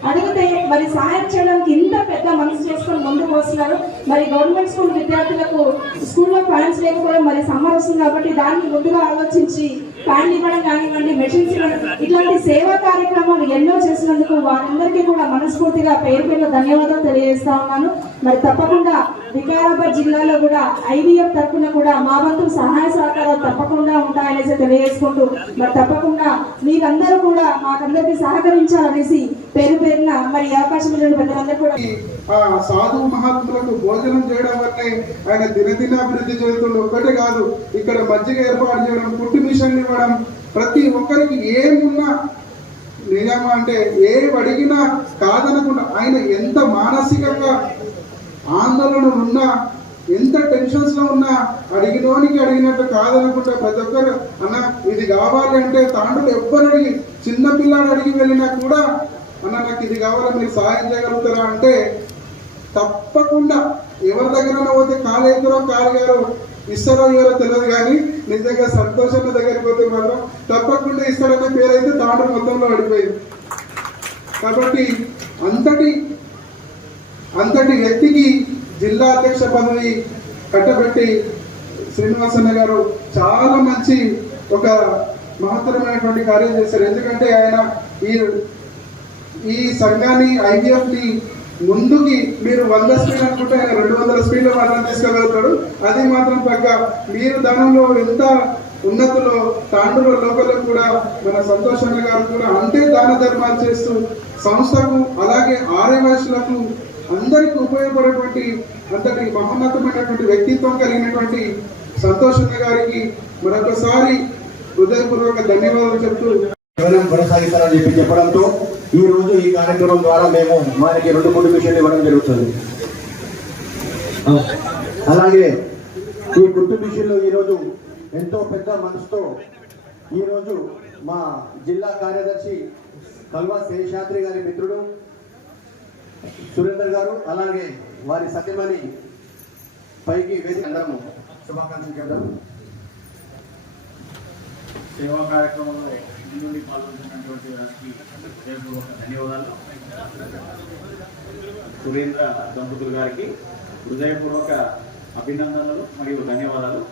అడిగితే మరి సహాయం చేయడానికి ఇంత పెద్ద మనసు చేసుకొని ముందుకు వస్తున్నారు. మరి గవర్నమెంట్ స్కూల్ విద్యార్థులకు స్కూల్లో ఫ్యాన్స్ లేకపోవడం, మరి సమ్మర్ వస్తుంది కాబట్టి దాన్ని ముందుగా ఆలోచించి ఫ్యాన్లు ఇవ్వడం కానివ్వండి, మెషిన్స్ ఇవ్వడం, ఇట్లాంటి సేవా కార్యక్రమాలు ఎన్నో చేసినందుకు వారందరికీ కూడా మనస్ఫూర్తిగా పేరు ధన్యవాదాలు తెలియజేస్తా ఉన్నాను. మరి తప్పకుండా వికారాబాద్ జిల్లాలో కూడా ఐడిఎఫ్ తరఫున కూడా మా వంతు సహాయ సహకారాలు తప్పకుండా ఉంటాయనేసి తెలియజేసుకుంటూ, మరి తప్పకుండా మీరందరూ కూడా మాకందరికీ సహకరించాలనేసి పేరున మరి అవకాశం పెద్దలందరూ కూడా సాధు మహాత్ములకు భోజనం చేయడం వల్లే ఆయన దినదినాభివృద్ధి చెందుతుండే. ఒకటే కాదు, ఇక్కడ మజ్జిగ ఏర్పాటు చేయడం, కుట్టు మిషన్లు ఇవ్వడం, ప్రతి ఒక్కరికి ఏమున్నా నిజమా అంటే ఏం అడిగినా కాదనకుండా ఆయన ఎంత మానసికంగా ఆందోళన ఉన్నా, ఎంత టెన్షన్స్ లో ఉన్నా అడిగినోనికి అడిగినట్టు కాదనకుండా ప్రతి ఒక్కరు అన్న ఇది కావాలి అంటే తాండ్రులు ఎవ్వరు అడిగి చిన్న పిల్లాడు అడిగి వెళ్ళినా కూడా అన్న నాకు ఇది కావాలా మీరు సహాయం చేయగలుగుతారా అంటే తప్పకుండా ఎవరి దగ్గర పోతే కాలేకరో కాలుగారో ఇస్తారో ఎవరో తెలియదు, కానీ నిజంగా సంతోషంగా దగ్గరికి పోతే మాత్రం తప్పకుండా ఇస్తారనే పేరైతే తాండ్రు మొత్తంలో అడిపోయింది. కాబట్టి అంతటి అంతటి వ్యక్తికి జిల్లా అధ్యక్ష పదవి కట్టబెట్టి శ్రీనివాసన్న గారు చాలా మంచి ఒక మహత్తరమైనటువంటి కార్యం చేశారు. ఎందుకంటే ఆయన ఈ సంఘాన్ని IVF-ని ముందుకి మీరు 100 స్పీడ్ అనుకుంటే ఆయన 200 స్పీడ్లో మాత్రం తీసుకెళ్ళగలుగుతాడు. అది మాత్రం పక్క మీరు దానంలో ఎంత ఉన్నతులో తాండూరు లోకల్లో కూడా మన సంతోషన్న గారు కూడా అంతే దాన ధర్మాలు చేస్తూ సంస్థకు అలాగే ఆర్యవైశ్యులకు అందరికీ ఉపయోగపడేటువంటి అంతటి మహోన్నతమైనటువంటి వ్యక్తిత్వం కలిగినటువంటి సంతోషన్న గారికి మరొకసారి హృదయపూర్వక ధన్యవాదాలు చెప్తూ కొనసాగిస్తారని చెప్పడంతో ఈ రోజు ఈ కార్యక్రమం ద్వారా మేము మనకి 2 కుటుంబీషన్లు ఇవ్వడం జరుగుతుంది. అలాగే ఈ కుటుంబీషన్లు ఈరోజు ఎంతో పెద్ద మనసుతో ఈరోజు మా జిల్లా కార్యదర్శి కల్వా శేషాద్రి గారి మిత్రుడు సురేందర్ గారు అలాగే వారి సత్యమణి పైకి వేసి అందరము శుభాకాంక్షలు చెప్తాం. సేవా కార్యక్రమంలో ముందుండి పాల్గొంటున్నటువంటి వారికి హృదయపూర్వక ధన్యవాదాలు. సురేంద్ర దంపతులు గారికి హృదయపూర్వక అభినందనలు మరియు ధన్యవాదాలు.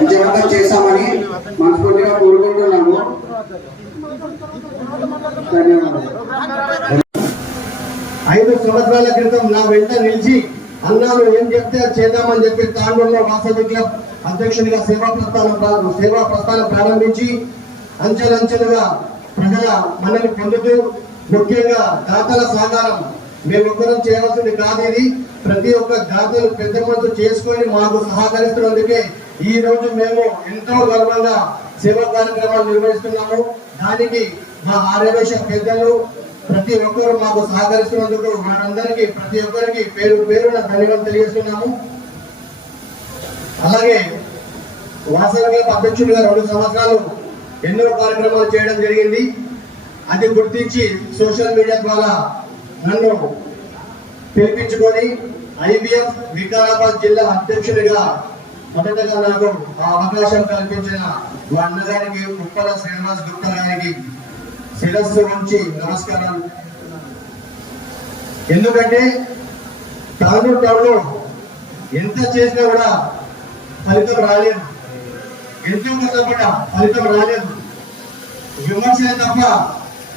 విజయవంతం చేశామని మనస్ఫూర్తిగా కోరుకుంటున్నాము. ధన్యవాదాలు. 5 సంవత్సరాల క్రితం నా వెంట నిలిచి అన్నాను ఏం చెప్తే చేద్దామని చెప్పి తాండూరులో వాసవి క్లబ్ అధ్యక్షునిగా సేవా ప్రస్థానం ప్రారంభించి అంచెలంచెలుగా ప్రజల మనల్ని పొందుతూ ముఖ్యంగా దాతల సహకారం మేమొక్కరం చేయవలసింది కాదు. ఇది ప్రతి ఒక్క దాతలు పెద్ద మనసు చేసుకొని మాకు సహకరిస్తున్నందుకే ఈ రోజు మేము ఎంతో గర్వంగా సేవా కార్యక్రమాలు నిర్వహిస్తున్నాము. దానికి మా ఆర్యవైశ్య పెద్దలు ప్రతి ఒక్కరు మాకు సహకరిస్తున్నందుకు వారందరికీ ప్రతి ఒక్కరికి పేరు పేరున ధన్యవాదాలు తెలియజేస్తున్నాము. అలాగే వాసవి అధ్యక్షుడిగా 2 సంవత్సరాలు ఎన్నో కార్యక్రమాలు చేయడం జరిగింది. అది గుర్తించి సోషల్ మీడియా ద్వారా నన్ను పిలిపించుకొని IVF వికారాబాద్ జిల్లా అధ్యక్షుడిగా మొదటగా నాకు ఆ అవకాశం కల్పించిన మా అన్నగారికి ఉప్పల శ్రీనివాస్ గుప్తా గారికి శిరస్సు ఉంచి నమస్కారాలు. ఎందుకంటే తాండూరు టౌన్లో ఎంత చేసినా కూడా ఫలితం రాలేదు. ఎంతో కష్టపడ్డా ఫలితం రాలేదు. విమర్శలే తప్ప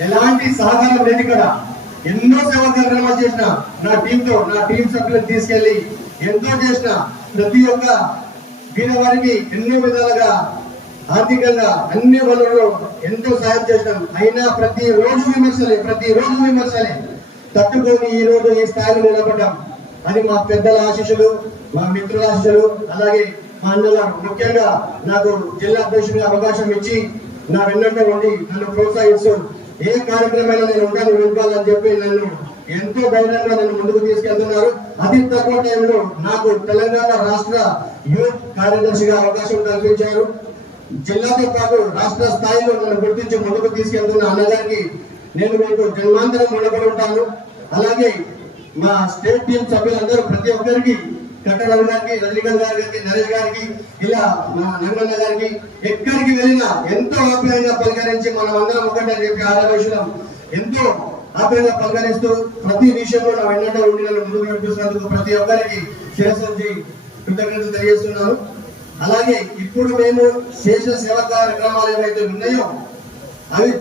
ఎలాంటి సహకారం లేదు. ఇక్కడ ఎన్నో సేవా కార్యక్రమాలు చేసిన నా టీం సభ్యులను తీసుకెళ్లి ఎంతో చేసిన ప్రతి ఒక్క పేదవారికి ఎన్నో విధాలుగా ఆర్థికంగా అన్ని వనరులు ఎంతో సాయం చేసినాం. అయినా ప్రతిరోజు విమర్శలే తట్టుకొని ఈ రోజు ఈ స్థాయిలో నిలబడ్డాం. అది మా పెద్దల ఆశీస్సులు, మా మిత్రుల ఆశీస్సులు, అలాగే మా అన్నగారు ముఖ్యంగా నాకు జిల్లా అధ్యక్షుడిగా అవకాశం ఇచ్చి నా వెన్నంట ఉండి నన్ను ప్రోత్సహిస్తూ ఏ కార్యక్రమాలు నేను ఉండాలి వెళ్ళాలని చెప్పి నన్ను ఎంతో ధైర్యంగా నన్ను ముందుకు తీసుకెళ్తున్నారు. అతి తక్కువ టైంలో నాకు తెలంగాణ రాష్ట్ర యూత్ కార్యదర్శిగా అవకాశం కల్పించారు. జిల్లాతో పాటు రాష్ట్ర స్థాయిలో నన్ను గుర్తించి ముందుకు తీసుకెళ్తున్న అన్నగారికి నేను మీకు జన్మాంతరం రుణపడి ఉంటాను. అలాగే మా స్టేట్ టీం సభ్యులందరూ ప్రతి ఒక్కరికి కట్టరావు గారికి, రజనీకాంత్ గారికి, నరేష్ గారికి, ఇలా మా నగరన్న గారికి ఎక్కడికి వెళ్ళినా ఎంతో ఆప్యాయంగా పలకరించి మనం అందరం ఒకటని చెప్పి ఆర్యవైశ్యులం ఎంతో ఆప్యాయంగా పలకరిస్తూ ప్రతి విషయంలో నా వెన్నట ఉండి నన్ను ముందుకు నడిపిస్తున్నందుకు ప్రతి ఒక్కరికి శిరస్సు కృతజ్ఞతలు తెలియజేస్తున్నాను. అలాగే ఇప్పుడు మేము చేసిన సేవా కార్యక్రమాలు ఏవైతే ఉన్నాయో అవి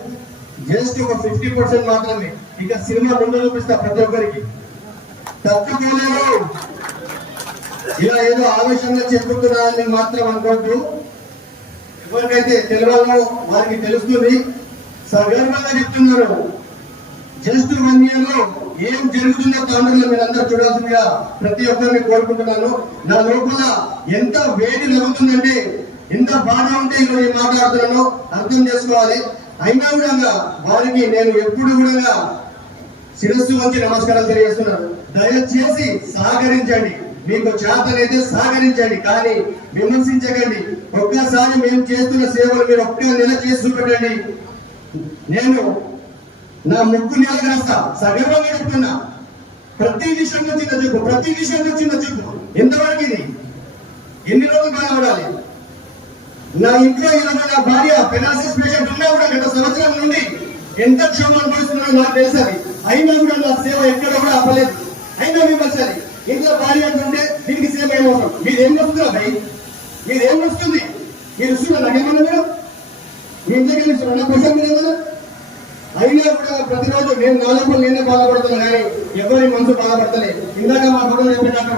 జస్ట్ ఒక 50% మాత్రమే. ఇక సినిమా ముందు చూపిస్తా ప్రతి ఒక్కరికి తట్టుకోలేరు. ఇలా ఏదో ఆవేశంగా చెప్పుతున్నారని మాత్రం అనుకోవద్దు. ఎవరికైతే తెలియాలో వారికి తెలుస్తుంది. సగర్వంగా చెప్తున్నారు. జస్ట్ 1 year లో ఏం జరుగుతుందో తాండూరులో మీరందరూ చూడాల్సిందిగా ప్రతి ఒక్కరిని కోరుకుంటున్నాను. నా లోపల ఎంత వేడి జరుగుతుందంటే, ఎంత బాధ ఉంటే ఈరోజు మాట్లాడుతున్నానో అర్థం చేసుకోవాలి. అయినా కూడా వారికి నేను ఎప్పుడు కూడా శిరస్సు వంచి నమస్కారం తెలియజేస్తున్నాను. దయచేసి సహకరించండి. మీకు చేతనైతే సహకరించండి, కానీ విమర్శించకండి. ఒక్కసారి మేము చేస్తున్న సేవలు మీరు ఒక్క నెల చేసి చూపెట్టండి. నేను నా ముక్కు నెలగేస్తా. సగర్వంగా చెప్తున్నా. ప్రతి విషయంలో చిన్న చూపు ఎంతవరకు ఇది ఎన్ని రోజులు బాధపడాలి? నా ఇంట్లో నా భార్య పెరాలసిస్ పేషెంట్ ఉన్నా కూడా గత సంవత్సరం నుండి ఎంత క్షోభ అనుభవిస్తున్నారో నాకు తెలుసది. అయినా కూడా నా సేవ ఎక్కడ కూడా ఆపలేదు. అయినా విమర్శలు ఇంట్లో భార్య ఉంటే దీనికి సేవ ఏమవుతాం? మీరేం వస్తుందా భయ్? మీరేం వస్తుంది? మీరు ఇస్తున్నా నాకేమన్నా మీరు మీ ఇంటికి వెళ్ళి పైసలు మీరు ఏమన్నా? అయినా కూడా ప్రతిరోజు నేను నాలుగు నేనే బాధపడుతున్నా కానీ ఎవరి మనసు బాధపడతలే. ఇందాక మా పక్కన చెప్పినట్టు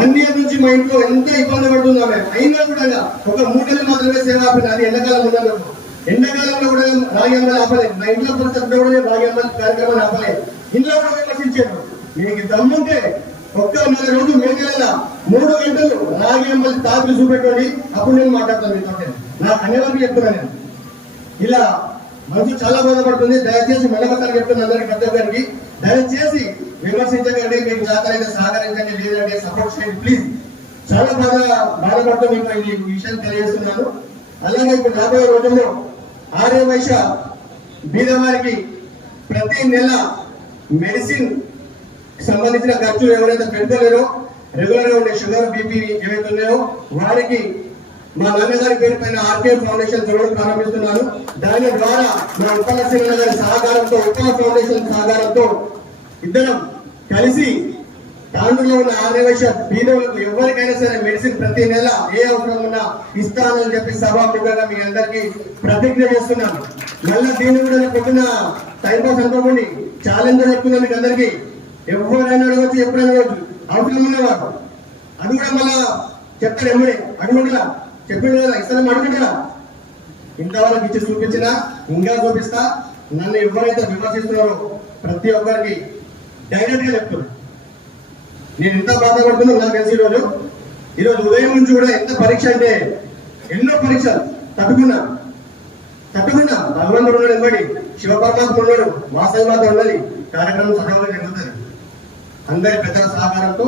1 year నుంచి మా ఇంట్లో ఎంత ఇబ్బంది పడుతుందో ఆమె. అయినా కూడా ఒక 3 నెలలు మాత్రమే సేవ ఆపింది. అది ఎండాకాలం ఉన్నది. ఎండాకాలంలో కూడా రాగి అమ్మాయిలు ఆపలేదు. నా ఇంట్లో పరిస్థితి కూడా రాగి అమ్మాయిలు కార్యక్రమాన్ని ఆపలేదు. ఇంట్లో కూడా విమర్శించారు. మీకు దమ్ముంటే ఒక్క 4 రోజులు మే నెల 3 గంటలు రాగి అమ్మాయిలు తాకులు చూపెట్టండి, అప్పుడు నేను మాట్లాడతాను మీతో. నాకు అనేవారికి చెప్తున్నాను నేను. ఇలా మనసు చాలా బాధపడుతుంది. దయచేసి మెల్లమతానికి చెప్తున్నా అందరికి, ప్రతి ఒక్కరికి దయచేసి విమర్శించకండి. మీకు జాతరైతే సహకరించండి, లేదంటే సపోర్ట్ చేయండి ప్లీజ్. చాలా బాధపడుతూ మీకు ఈ విషయం తెలియజేస్తున్నాను. అలాగే ఇప్పుడు రాబోయే రోజుల్లో ఆర్యవైశ్య బీదవారికి ప్రతి నెల మెడిసిన్ సంబంధించిన ఖర్చులు ఎవరైతే పెట్టుకోలేరో, రెగ్యులర్ గా ఉండే షుగర్ బీపీ ఏవైతే ఉన్నాయో వారికి మా నాన్నగారి పేరు పైన ఆర్కే ఫౌండేషన్ చూడడం ప్రారంభిస్తున్నాను. దాని ద్వారా మా ఉపలక్ష్మి గారి సహకారంతో, ఉప ఫౌండేషన్ సహకారంతో ఇద్దరం కలిసి తాండూరులో ఉన్న ఆర్యవైశ్య బీదవులకు ఎవరికైనా సరే మెడిసిన్ ప్రతి నెల ఏ అవసరం ఉన్నా ఇస్తానని చెప్పి సభాముఖంగా మీ అందరికీ ప్రతిజ్ఞ చేస్తున్నాను. మళ్ళీ దీన్ని కూడా పొద్దున్న టైం పాస్ అనుకోండి, ఛాలెంజ్ చెప్తున్నాను మీకు అందరికీ. ఎవరైనా అడగచ్చు, ఎప్పుడైనా అడగచ్చు, అవసరం ఉన్నవాడు అది కూడా మళ్ళా చెప్తాడు. ఎమ్మడే అడుగుంటా చెప్పిండు కదా, ఇస్తాను అడుగుంటా. ఇంతవరకు ఇచ్చి చూపించినా ఇంకా చూపిస్తా. నన్ను ఎవరైతే విమర్శిస్తున్నారో ప్రతి ఒక్కరికి డైరెక్ట్ గా చెప్తున్నా. నేను ఎంత బాధపడుతున్నా నాకు తెలిసి ఈరోజు ఉదయం నుంచి కూడా ఎంత పరీక్ష అంటే ఎన్నో పరీక్షలు తట్టుకున్నా. భగవంతుడు ఉన్నాడు, ఎంబడి శివపరమాత్మ ఉన్నాడు, వాసవి మాత ఉన్నది. కార్యక్రమం సజావుగా జరుగుతుంది. అందరి పెద్దల సహకారంతో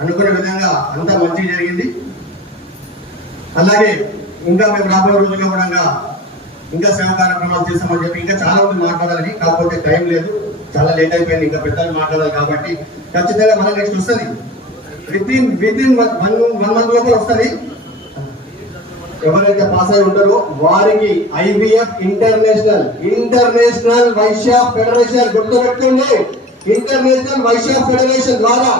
అనుకున్న విధంగా అంతా మంచి జరిగింది. అలాగే ఇంకా మేము రాబోయే రోజుల్లో కూడా ఇంకా సేవా కార్యక్రమాలు చేస్తామని చెప్పి ఇంకా చాలా మంది మాట్లాడాలని, కాకపోతే టైం లేదు, చాలా లేట్ అయిపోయింది. ఇంకా పెద్దలు మాట్లాడాలి కాబట్టి ఖచ్చితంగా మళ్ళీ నెక్స్ట్ వస్తుంది. వితిన్ 1 month లోపల వస్తుంది. ఎవరైతే పాస్ అయి ఉంటారో వారికి ఐబిఎఫ్ ఇంటర్నేషనల్ వైశ్య ఫెడరేషన్, గుర్తుపెట్టుకోండి, ఇంటర్నేషనల్ వైశ్య ఫెడరేషన్ ద్వారా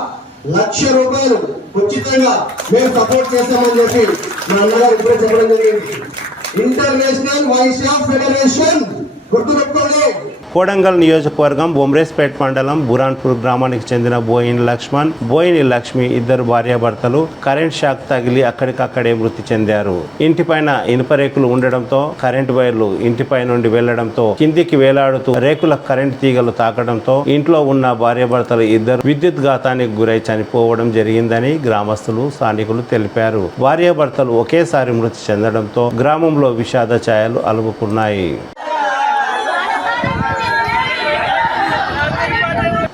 ₹1,00,000 ఉచితంగా మేము సపోర్ట్ చేస్తామని చెప్పి మా అన్నగారు ఇప్పుడే చెప్పడం జరిగింది. ఇంటర్నేషనల్ వైశ్య ఫెడరేషన్ గుర్తుపెట్టుకోండి. కోడంగల్ నియోజకవర్గం బొమ్రేస్పేట్ మండలం బురాన్పూర్ గ్రామానికి చెందిన బోయిని లక్ష్మణ్, బోయిని లక్ష్మి ఇద్దరు భార్యాభర్తలు కరెంట్ షాక్ తగిలి అక్కడికక్కడే మృతి చెందారు. ఇంటిపైన ఇనుప రేకులు ఉండడంతో కరెంట్ వైర్లు ఇంటిపై నుండి వెళ్లడంతో కిందికి వేలాడుతూ రేకుల కరెంట్ తీగలు తాకడంతో ఇంట్లో ఉన్న భార్యాభర్తలు ఇద్దరు విద్యుత్ ఘాతానికి గురై చనిపోవడం జరిగిందని గ్రామస్తులు, స్థానికులు తెలిపారు. భార్యాభర్తలు ఒకేసారి మృతి చెందడంతో గ్రామంలో విషాద ఛాయలు అలుముకున్నాయి.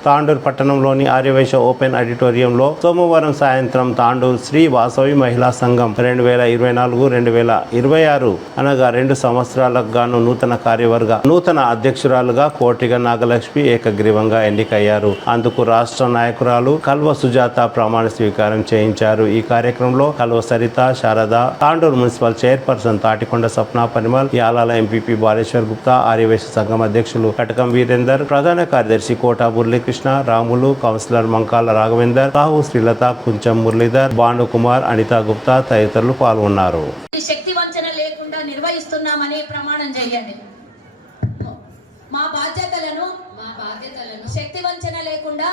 తాండూరు పట్టణంలోని ఆర్యవైశ్య ఓపెన్ ఆడిటోరియంలో సోమవారం సాయంత్రం తాండూరు శ్రీ వాసవి మహిళా సంఘం 2024-2026 అనగా 2 సంవత్సరాలకు గాను నూతన కార్యవర్గ నూతన అధ్యక్షురాలుగా కోటిగ నాగలక్ష్మి ఏకగ్రీవంగా ఎన్నికయ్యారు. అందుకు రాష్ట్ర నాయకురాలు కల్వ సుజాత ప్రమాణ స్వీకారం చేయించారు. ఈ కార్యక్రమంలో కల్వ సరిత, శారద, తాండూరు మున్సిపల్ చైర్పర్సన్ తాటికొండ స్వప్న పరిమల్, యాలాల ఎంపీపీ బాలేశ్వర్ గుప్తా, ఆర్యవైశ్య సంఘం అధ్యక్షులు కటకం వీరేందర్, ప్రధాన కార్యదర్శి కోట మురళీకృష్ణ, రాములు, కౌన్సిలర్ మంకాల రాఘవేందర్, సాహు శ్రీలత, కుంచం మురళీధర్, భానుకుమార్, అనితా గుప్తా తదితరులు పాల్గొన్నారు. శక్తి వంచన లేకుండా నిర్వహిస్తున్నామని ప్రమాణం చేయండి. మా బాధ్యతలను శక్తి వంచన లేకుండా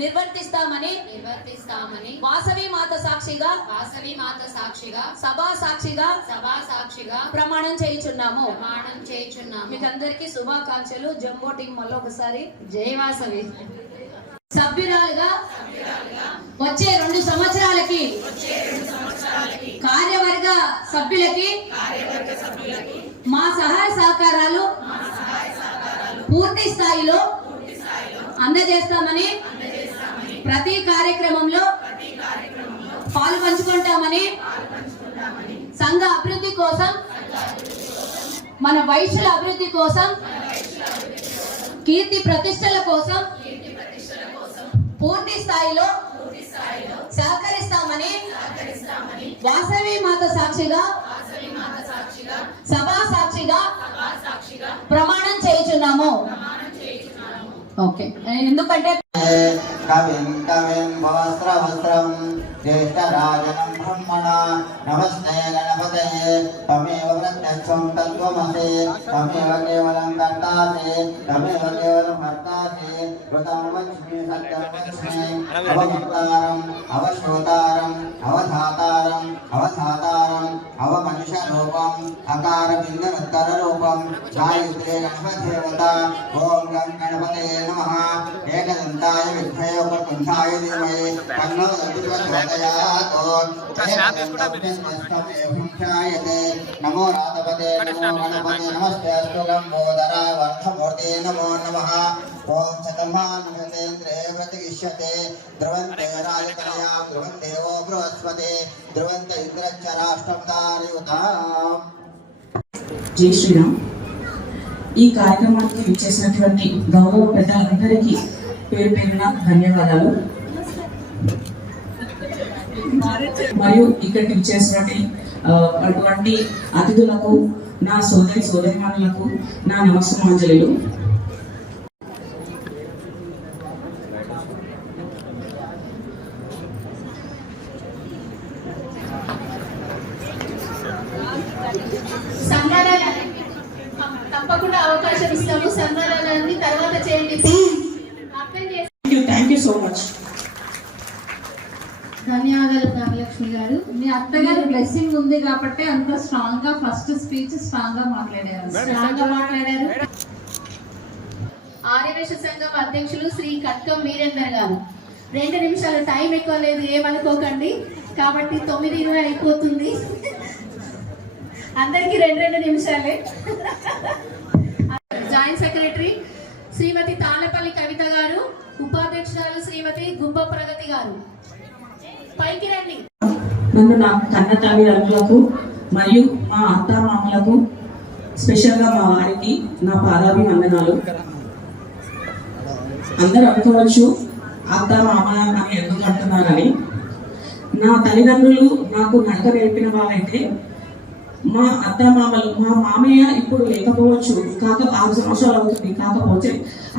నిర్వర్తిస్తామని వాసవి మాత సాక్షిగా సభా సాక్షిగా ప్రమాణం చేయుచున్నాము. మీకు అందరికీ శుభాకాంక్షలు. జంబో టీం మళ్ళీ ఒకసారి జై వాసవి. సభ్యురాలుగా వచ్చే 2 సంవత్సరాలకి కార్యవర్గ సభ్యులకి మా సహాయ సహకారాలు పూర్తి స్థాయిలో అందజేస్తామని, ప్రతి కార్యక్రమంలో పాలు పంచుకుంటామని, సంఘ అభివృద్ధి కోసం, మన వైశ్యుల అభివృద్ధి కోసం, కీర్తి ప్రతిష్టల కోసం పూర్తి స్థాయిలో సహకరిస్తామని వాసవి మాత సాక్షిగా సభా సాక్షిగా ప్రమాణం చేయుచున్నాము. ఓకే, ఎందుకంటే కవిం కవిం భవస్త్రవస్త్రం జ్యేష్ఠరాజనం బ్రహ్మణ నమస్తే గణపతయే తమేవ ప్రత్యక్షం తత్వమసి తమేవ కేవలం కర్తాసి తమేవ కేవలం హర్తాసి కృతం వచ్మి సత్యం వచ్మి అవభక్తారం అవశ్రోతారం అవధాతారం అవధాతారం అవమనుష రూపం అకార భిన్నోత్తర రూపం గాయత్రీ గణపతిదేవత ఓం గం గణపతయే నమః ఏకదంతాయ విద్మహే వక్రతుండాయ ధీమహి తన్నో ప్రచోదయాత్ నమో రాధపతే నమో గణపతే నమస్తే అస్తు గంబోధరాయ వర్ధమూర్తే నమో నమః ఓం శతమానమేంద్రే ప్రతిష్యతే ధ్రువంతే రాజతనయా ధ్రువం దేవో బృహస్పతి ధ్రువంత ఇంద్రచ్చ రాష్ట్రం దారయుతాం. జై శ్రీరామ్. ఈ కార్యక్రమానికి విచ్చేసినటువంటి గౌరవ పెద్దలందరికీ పేరు పేరున ధన్యవాదాలు. మరియు ఇక్కడికి విచ్చేసినటువంటి అటువంటి అతిథులకు, నా సోదరిమణులకు నా నమస్కారాంజలిలు. తప్పకుండా అవకాశం ఇస్తాము. సన్మానాలన్నీ తర్వాత చేయండి. Thank you so much. ధన్యవాదాలు నాగలక్ష్మి గారు. మీ అత్తగారి బ్లెస్సింగ్ ఉంది కాబట్టి అంత స్ట్రాంగ్ గా ఫస్ట్ స్పీచ్ స్ట్రాంగ్ గా మాట్లాడారు. ఆర్యవేశ సంఘం అధ్యక్షులు శ్రీ కట్కం వీరేందర్ గారు. 2 నిమిషాలు, టైం ఎక్కువ లేదు, ఏమనుకోకండి. కాబట్టి 9:20 అయిపోతుంది. అందరికి 2 నిమిషాలే. జాయింట్ సెక్రటరీ శ్రీమతి తాళ్లపల్లి కవిత గారు, ఉపాధ్యక్షురాలు శ్రీమతి గుబ్బ ప్రగతి గారు. పైకి రండి. నన్ను నా కన్న తల్లిదండ్రులకు మరియు మా అత్తామామలకు, స్పెషల్గా మా వారికి నా పాదాభివందనాలు. అందరూ అనుకోవచ్చు అత్త మామ అని ఎందుకు అంటున్నారని. నా తల్లిదండ్రులు నాకు నడక నేర్పిన వారైతే మా అత్తమామలు, మా మామయ్య ఇప్పుడు లేకపోవచ్చు, 6 సంవత్సరాలు అవుతుంది. కాకపోతే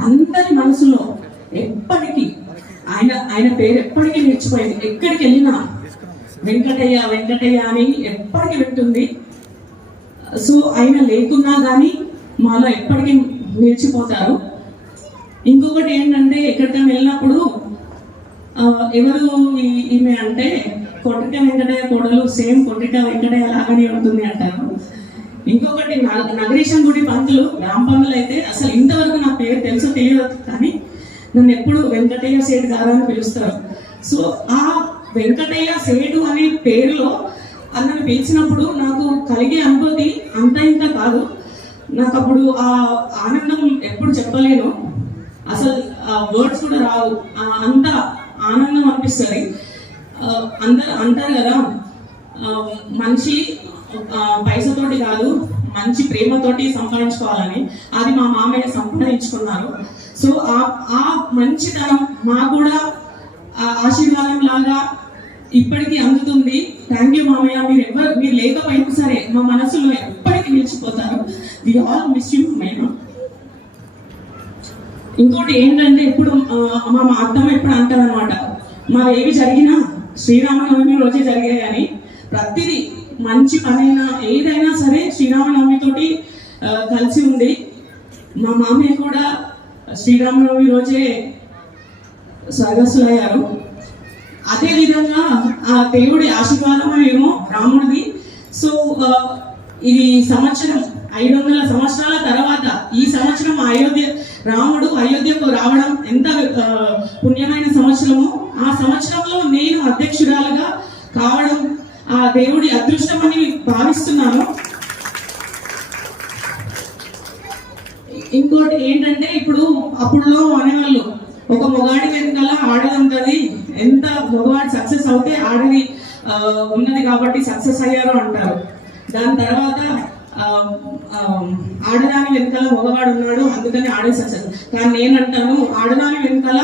అందరి మనసులో ఎప్పటికీ ఆయన పేరు ఎప్పటికీ నిలిచిపోయింది. ఎక్కడికి వెళ్ళినా వెంకటయ్య వెంకటయ్య అని ఎప్పటికీ వింటుంది. సో ఆయన లేకున్నా కానీ మాలో ఎప్పటికీ నిలిచిపోతారు. ఇంకొకటి ఏంటంటే, ఎక్కడికైనా వెళ్ళినప్పుడు ఎవరు ఈమె అంటే కొట్టిక వెంకటయ్య కోడలు సేమ్ కొట్టిక వెంకటయ్య లాగానే ఉంటుంది అంటారు. ఇంకొకటి నగరేశం గుడి పంతులు, రాంపంతులు అయితే అసలు ఇంతవరకు నా పేరు తెలుసో తెలియదు, కానీ నన్ను ఎప్పుడు వెంకటయ్య సేటు గారు అని పిలుస్తారు. సో ఆ వెంకటయ్య సేటు అనే పేరులో నన్ను పిలిచినప్పుడు నాకు కలిగే అనుభూతి అంత ఇంత కాదు. నాకు అప్పుడు ఆ ఆనందం ఎప్పుడు చెప్పలేను, అసలు వర్డ్స్ కూడా రావు, అంత ఆనందం అనిపిస్తుంది. అందరు అంటారు కదా, మనిషి పైసతోటి కాదు మంచి ప్రేమతోటి సంపాదించుకోవాలని. అది మా మామయ్య సంపాదించుకున్నారు. సో ఆ మంచితనం మాకు కూడా ఆశీర్వాదం లాగా ఇప్పటికీ అందుతుంది. థ్యాంక్ యూ మామయ్య. మీరు లేకపోయినా సరే మా మనసులో ఎప్పటికీ నిలిచిపోతారు. వి ఆల్ మిస్ యూ మామయ్య. ఇంకోటి ఏంటంటే, ఇప్పుడు మా అత్తమ్మ ఎప్పుడు అంటారు అనమాట, మా ఏవి జరిగినా శ్రీరామనవమి రోజే జరిగాయి అని. ప్రతిదీ మంచి పనైనా ఏదైనా సరే శ్రీరామనవమి తోటి కలిసి ఉంది. మా మామయ్య కూడా శ్రీరామనవమి రోజే స్వర్గస్థులయ్యారు. అదే విధంగా ఆ దేవుడి ఆశీర్వాదం ఏమో రాముడిది. సో ఇది సంవత్సరం 500 సంవత్సరాల తర్వాత ఈ సంవత్సరం రాముడు అయోధ్యకు రావడం ఎంత పుణ్యమైన సంవత్సరము. ఆ సంవత్సరంలో నేను అధ్యక్షురాలుగా కావడం ఆ దేవుడి అదృష్టం అని భావిస్తున్నాను. ఇంకోటి ఏంటంటే, ఇప్పుడు అప్పుడులో అనేవాళ్ళు ఒక మొగాడి వెనకాల ఆడది ఉంటుంది, ఎంత మగవాడి సక్సెస్ అవుతే ఆడది ఉన్నది కాబట్టి సక్సెస్ అయ్యారు అంటారు. దాని తర్వాత ఆడదాని వెనకాల మగవాడు ఉన్నాడు అందుకని ఆడే సక్సెస్. కానీ నేనంటాను, ఆడదాని వెనకాల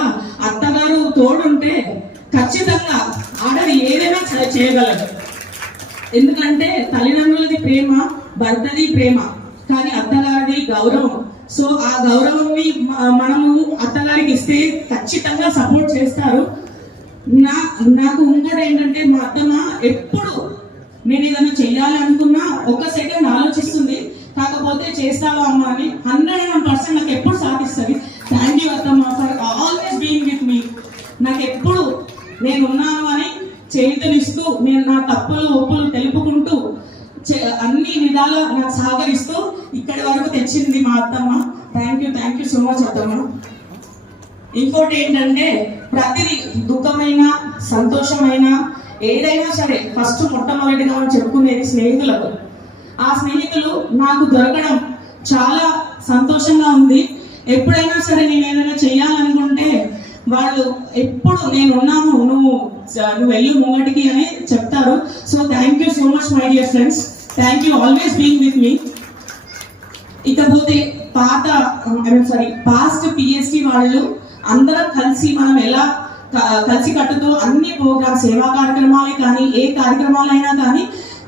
అత్తగారు తోడుంటే ఖచ్చితంగా ఆడది ఏదైనా చేయగలదు. ఎందుకంటే తల్లిదండ్రులది ప్రేమ, భర్తది ప్రేమ, కానీ అత్తగారిది గౌరవం, సో ఆ గౌరవంని మనము అత్తగారికి ఇస్తే ఖచ్చితంగా సపోర్ట్ చేస్తారు. నాకు ఇంకోటి ఏంటంటే మా అత్తమ్మ ఎప్పుడు నేను ఏదైనా చెయ్యాలి అనుకున్నా ఒక సెకండ్ ఆలోచిస్తుంది, కాకపోతే చేస్తావా అమ్మ అని 101% నాకు ఎప్పుడు సాధిస్తుంది. థ్యాంక్ యూ అత్తమ్మ ఫర్ ఆల్వేస్ బీయింగ్ విత్ మీ. నాకు ఎప్పుడు నేను ఉన్నాను అని చేతులిస్తూ, నేను నా తప్పులు ఒప్పులు తెలుపుకుంటూ అన్ని విధాలు నాకు సహకరిస్తూ ఇక్కడి వరకు తెచ్చింది మా అత్తమ్మ. థ్యాంక్ యూ సో మచ్ అత్తమ్మ. ఇంకోటి ఏంటంటే ప్రతిదీ దుఃఖమైన సంతోషమైన ఏదైనా సరే ఫస్ట్ మొట్టమొదటిగా మనం చెప్పుకునేది స్నేహితులకు. ఆ స్నేహితులు నాకు దొరకడం చాలా సంతోషంగా ఉంది. ఎప్పుడైనా సరే నేను ఏదైనా చెయ్యాలనుకుంటే వాళ్ళు ఎప్పుడు నేను ఉన్నాను, నువ్వు వెళ్ళి ముంగటికి అని చెప్తారు. So thank you so much my dear friends. Thank you always being with me. ఇకపోతే పాస్ట్ పిఎస్టీ వాళ్ళు అందరం కలిసి మనం ఎలా కలిసి కట్టుతూ అన్ని ప్రోగ్రామ్ సేవా కార్యక్రమాలే కానీ ఏ కార్యక్రమాలైనా కానీ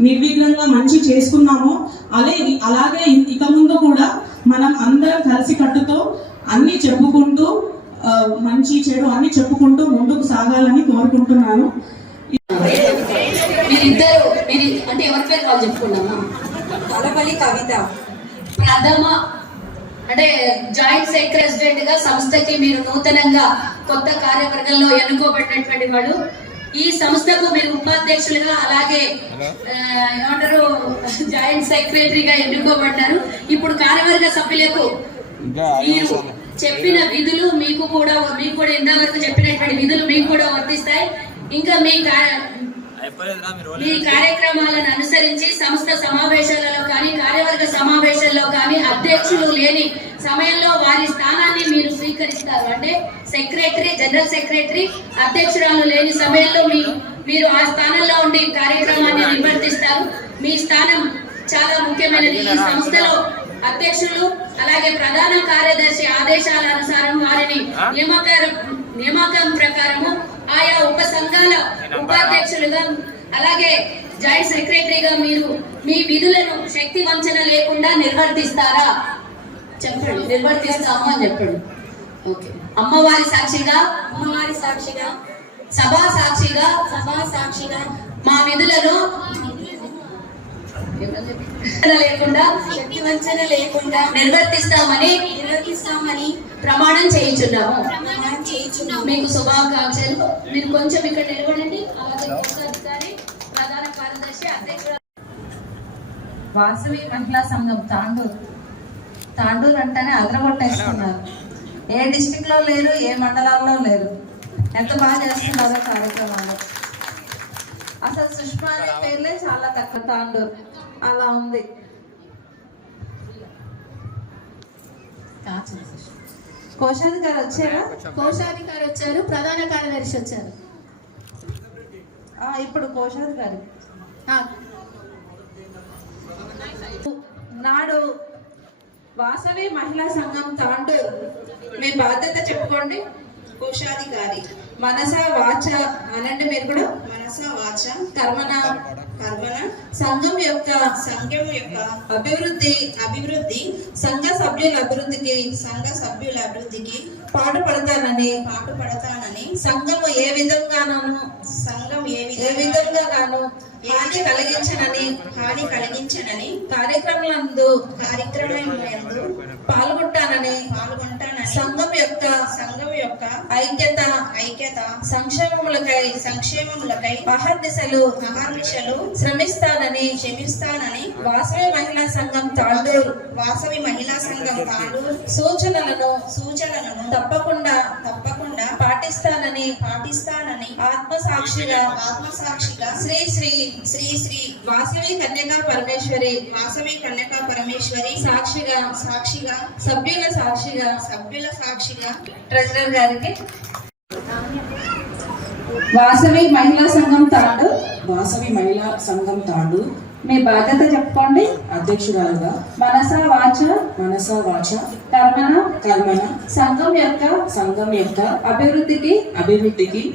నిర్విఘ్నంగా మంచి చేసుకున్నాము. అలాగే ఇక ముందు కూడా మనం అందరం కలిసి కట్టుతో అన్ని చెప్పుకుంటూ మంచి చెడు అన్ని చెప్పుకుంటూ ముందుకు సాగాలని కోరుకుంటున్నాను. మీరిద్దరు అంటే ఎవరి పేరు వాళ్ళు చెప్పుకున్నామా? అలపల్లి కవిత ప్రథమ అంటే జాయింట్ సెక్రటరీ గా సంస్థకి మీరు నూతనంగా కొత్త కార్యవర్గంలో ఎన్నుకోబడినటువంటి వాడు. ఈ సంస్థకు మీరు ఉపాధ్యక్షులుగా అలాగే ఏమంటారు జాయింట్ సెక్రటరీగా ఎన్నుకోబడ్డారు. ఇప్పుడు కార్యవర్గ సభ్యులకు మీరు చెప్పిన విధులు మీకు కూడా ఇంతవరకు చెప్పినటువంటి విధులు మీకు కూడా వర్తిస్తాయి. ఇంకా మీ కార్యక్రమాలను అనుసరించి సంస్థ సమావేశాలలో కానీ కార్యవర్గ సమావేశాల్లో కానీ అధ్యక్షులు లేని సమయంలో వారి స్థానాన్ని మీరు స్వీకరిస్తారు. అంటే సెక్రటరీ, జనరల్ సెక్రటరీ, అధ్యక్షురాలు లేని సమయంలో మీరు ఆ స్థానంలో ఉండి కార్యక్రమాన్ని నిర్వర్తిస్తారు. మీ స్థానం చాలా ముఖ్యమైనది. ఈ సంస్థలో అధ్యక్షులు అలాగే ప్రధాన కార్యదర్శి ఆదేశాల అనుసారం వారిని నియామకం ప్రకారము ఆయా ఉప సంఘాల ఉపాధ్యక్షులుగా అలాగే జాయింట్ సెక్రటరీగా మీరు మీ విధులను శక్తి వంచన లేకుండా నిర్వర్తిస్తారా? చెప్పండి. నిర్వర్తిస్తాము అని చెప్పండి. ఓకే. అమ్మవారి సాక్షిగా సభా సాక్షిగా మా విధులను శక్తి వంచన లేకుండా నిర్వర్తిస్తామని ప్రమాణం చేయించున్నాము. మీకు శుభాకాంక్షలు. మీరు కొంచెం ఇక్కడ నిలబడండి. అలాగే ప్రధాన కార్యదర్శి అధ్యక్షుడు వాసవి మహిళా సంఘం తాండూరు అంటేనే అదరగొట్టేస్తున్నారు. ఏ డిస్టిక్ లో లేరు, ఏ మండలాల్లో లేరు. ఎంత బాగా చేస్తున్నారో కార్యక్రమాలు. అసలు సుష్మా అనే పేర్లే చాలా తక్కువ. తాండూరు అలా ఉంది. కోశాధికారి వచ్చారా? కోశాధికారి వచ్చారు, ప్రధాన కార్యదర్శి వచ్చారు. ఇప్పుడు కోశాధికారి నాడు వాసవి మహిళా సంఘం తాండూరు మీ బాధ్యత చెప్పుకోండి. కోశాధికారి మనస వాచ అనండి. మీరు కూడా మనస వాచ కర్మన సంఘం యొక్క అభివృద్ధి సంఘ సభ్యుల అభివృద్ధికి పాటుపడతానని సంఘము ఏ విధంగాను హాని కలిగించనని కార్యక్రమాలందు పాల్గొంటానని సంఘం యొక్క ఐక్యత సంక్షేమములకై అహర్నిశలు శ్రమిస్తానని వాసవి మహిళా సంఘం తాండూరు సూచనలను తప్పకుండా పాటిస్తానని ఆత్మసాక్షిగా శ్రీ శ్రీ వాసవి కన్యకా పరమేశ్వరి సాక్షిగా సభ్యుల సాక్షిగా ట్రెజరర్ గారికి వాసవి మహిళా సంఘం తాండూరు మీ బాధ్యత చెప్పుకోండి. అధ్యక్షురాలుగా మనస వాచ కర్మన సంఘం యొక్క అభివృద్ధికి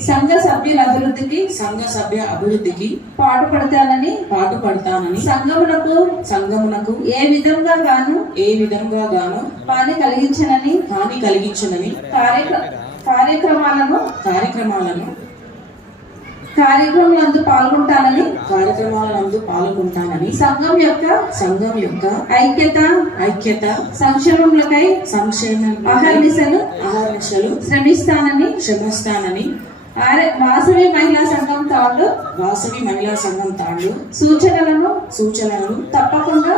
సంఘ సభ్యుల అభివృద్ధికి పాటుపడతానని సంఘమునకు ఏ విధంగా గాను హాని కలిగించనని కార్యక్రమాలందు పాల్గొంటానని సంఘం యొక్క ఐక్యత సంక్షేమములకై అహర్నిశలు శ్రమిస్తానని వాసవి మహిళా సంఘం తాండు సూచనలను తప్పకుండా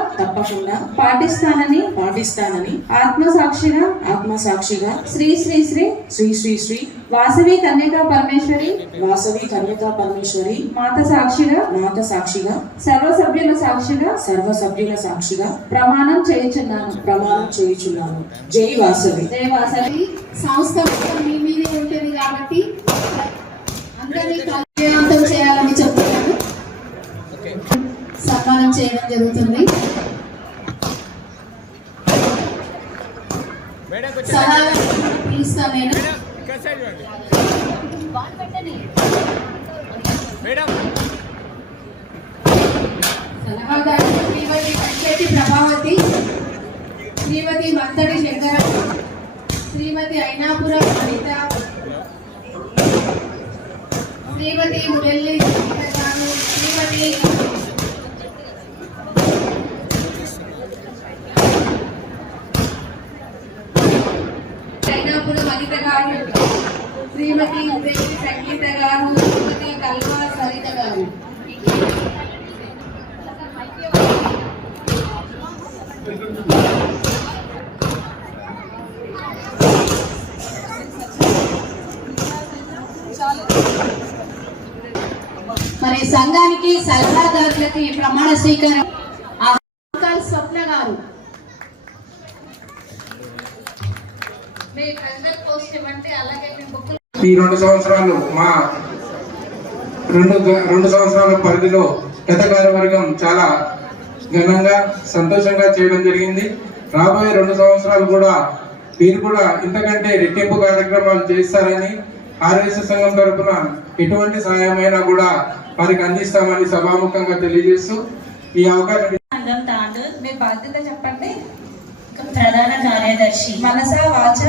పాటిస్తానని ఆత్మసాక్షిగా శ్రీ వాసవి కన్యకా పరమేశ్వరి మాత సాక్షిగా సర్వ సభ్యుల సాక్షిగా ప్రమాణం చేయుచున్నాను. జై వాసవి. సంస్థ మొత్తం మీ మీదే ఉంటుంది కాబట్టి అందరినీ విజయవంతం చేయాలని చెప్తున్నాను. సన్మానం చేయడం జరుగుతుంది. సలహా పిలుస్తాను నేను. సలహాదారు శ్రీమతి పంచేటి ప్రభావతి, శ్రీమతి మత్తడి శంకర, శ్రీమతి అయినాపురం అనిత, శ్రీమతి మురళి గారు, శ్రీమతి అయినాపురం అనిత గారు, శ్రీమతి ఉదయ్ సంగీత గారు, శ్రీమతి కల్వా సరిత గారు. మరి సంఘానికి సలహాదారులకి ప్రమాణ స్వీకారం స్వప్న గారు. ఈ 2 సంవత్సరాలు మా 2 సంవత్సరాల పరిధిలో గత కార్యవర్గం చాలా ఘనంగా సంతోషంగా చేయడం జరిగింది. రాబోయే 2 సంవత్సరాలు కూడా వీరు కూడా ఇంతకంటే రెట్టింపు కార్యక్రమాలు చేస్తారని ఆర్ఎస్ఎస్ సంఘం తరఫున ఎటువంటి సహాయమైనా కూడా వారికి అందిస్తామని సభాముఖంగా తెలియజేస్తూ ఈ అవకాశం. మీ బాధ్యత చెప్పండి. ప్రధాన కార్యదర్శి మనసా వాచ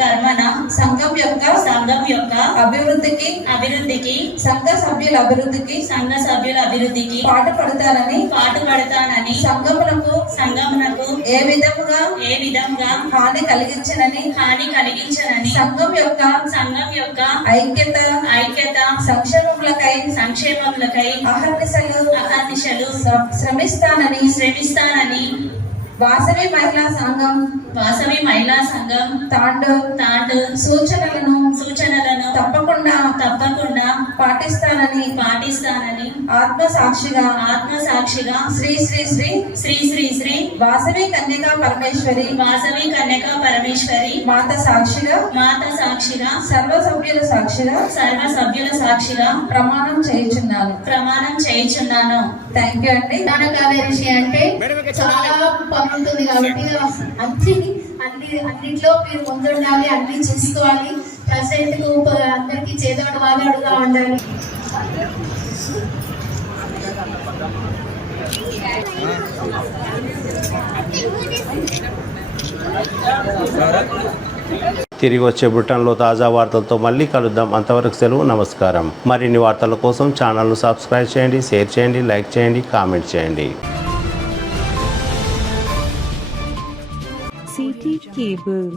కర్మన సంఘం యొక్క అభివృద్ధికి సంఘ సభ్యుల అభివృద్ధికి పాటుపడతానని సంఘమునకు ఏ విధముగా హాని కలిగించనని సంఘం యొక్క ఐక్యత సంక్షేమములకై అహర్నిశలు శ్రమిస్తానని వాసవి మహిళా సంఘం తాండు సూచనలను తప్పకుండా పాటిస్తానని ఆత్మసాక్షిగా శ్రీ వాసవి కన్యకా పరమేశ్వరి మాత సాక్షిగా సర్వ సభ్యుల సాక్షిగా ప్రమాణం చేయుచున్నాను. థ్యాంక్ యూ అండి. ప్రధాన కార్యదర్శి అంటే చాలా పని ఉంటుంది కాబట్టి అన్నిట్లో మీరు ముందుండాలి, అన్ని చూసుకోవాలి. ప్రెసిడెంట్ అందరికి చేదోడు వాదోడుగా ఉండాలి. తిరిగి వచ్చే బులెటిన్లో తాజా వార్తలతో మళ్ళీ కలుద్దాం. అంతవరకు సెలవు. నమస్కారం. మరిన్ని వార్తల కోసం ఛానల్ను సబ్స్క్రైబ్ చేయండి, షేర్ చేయండి, లైక్ చేయండి, కామెంట్ చేయండి. CT Cable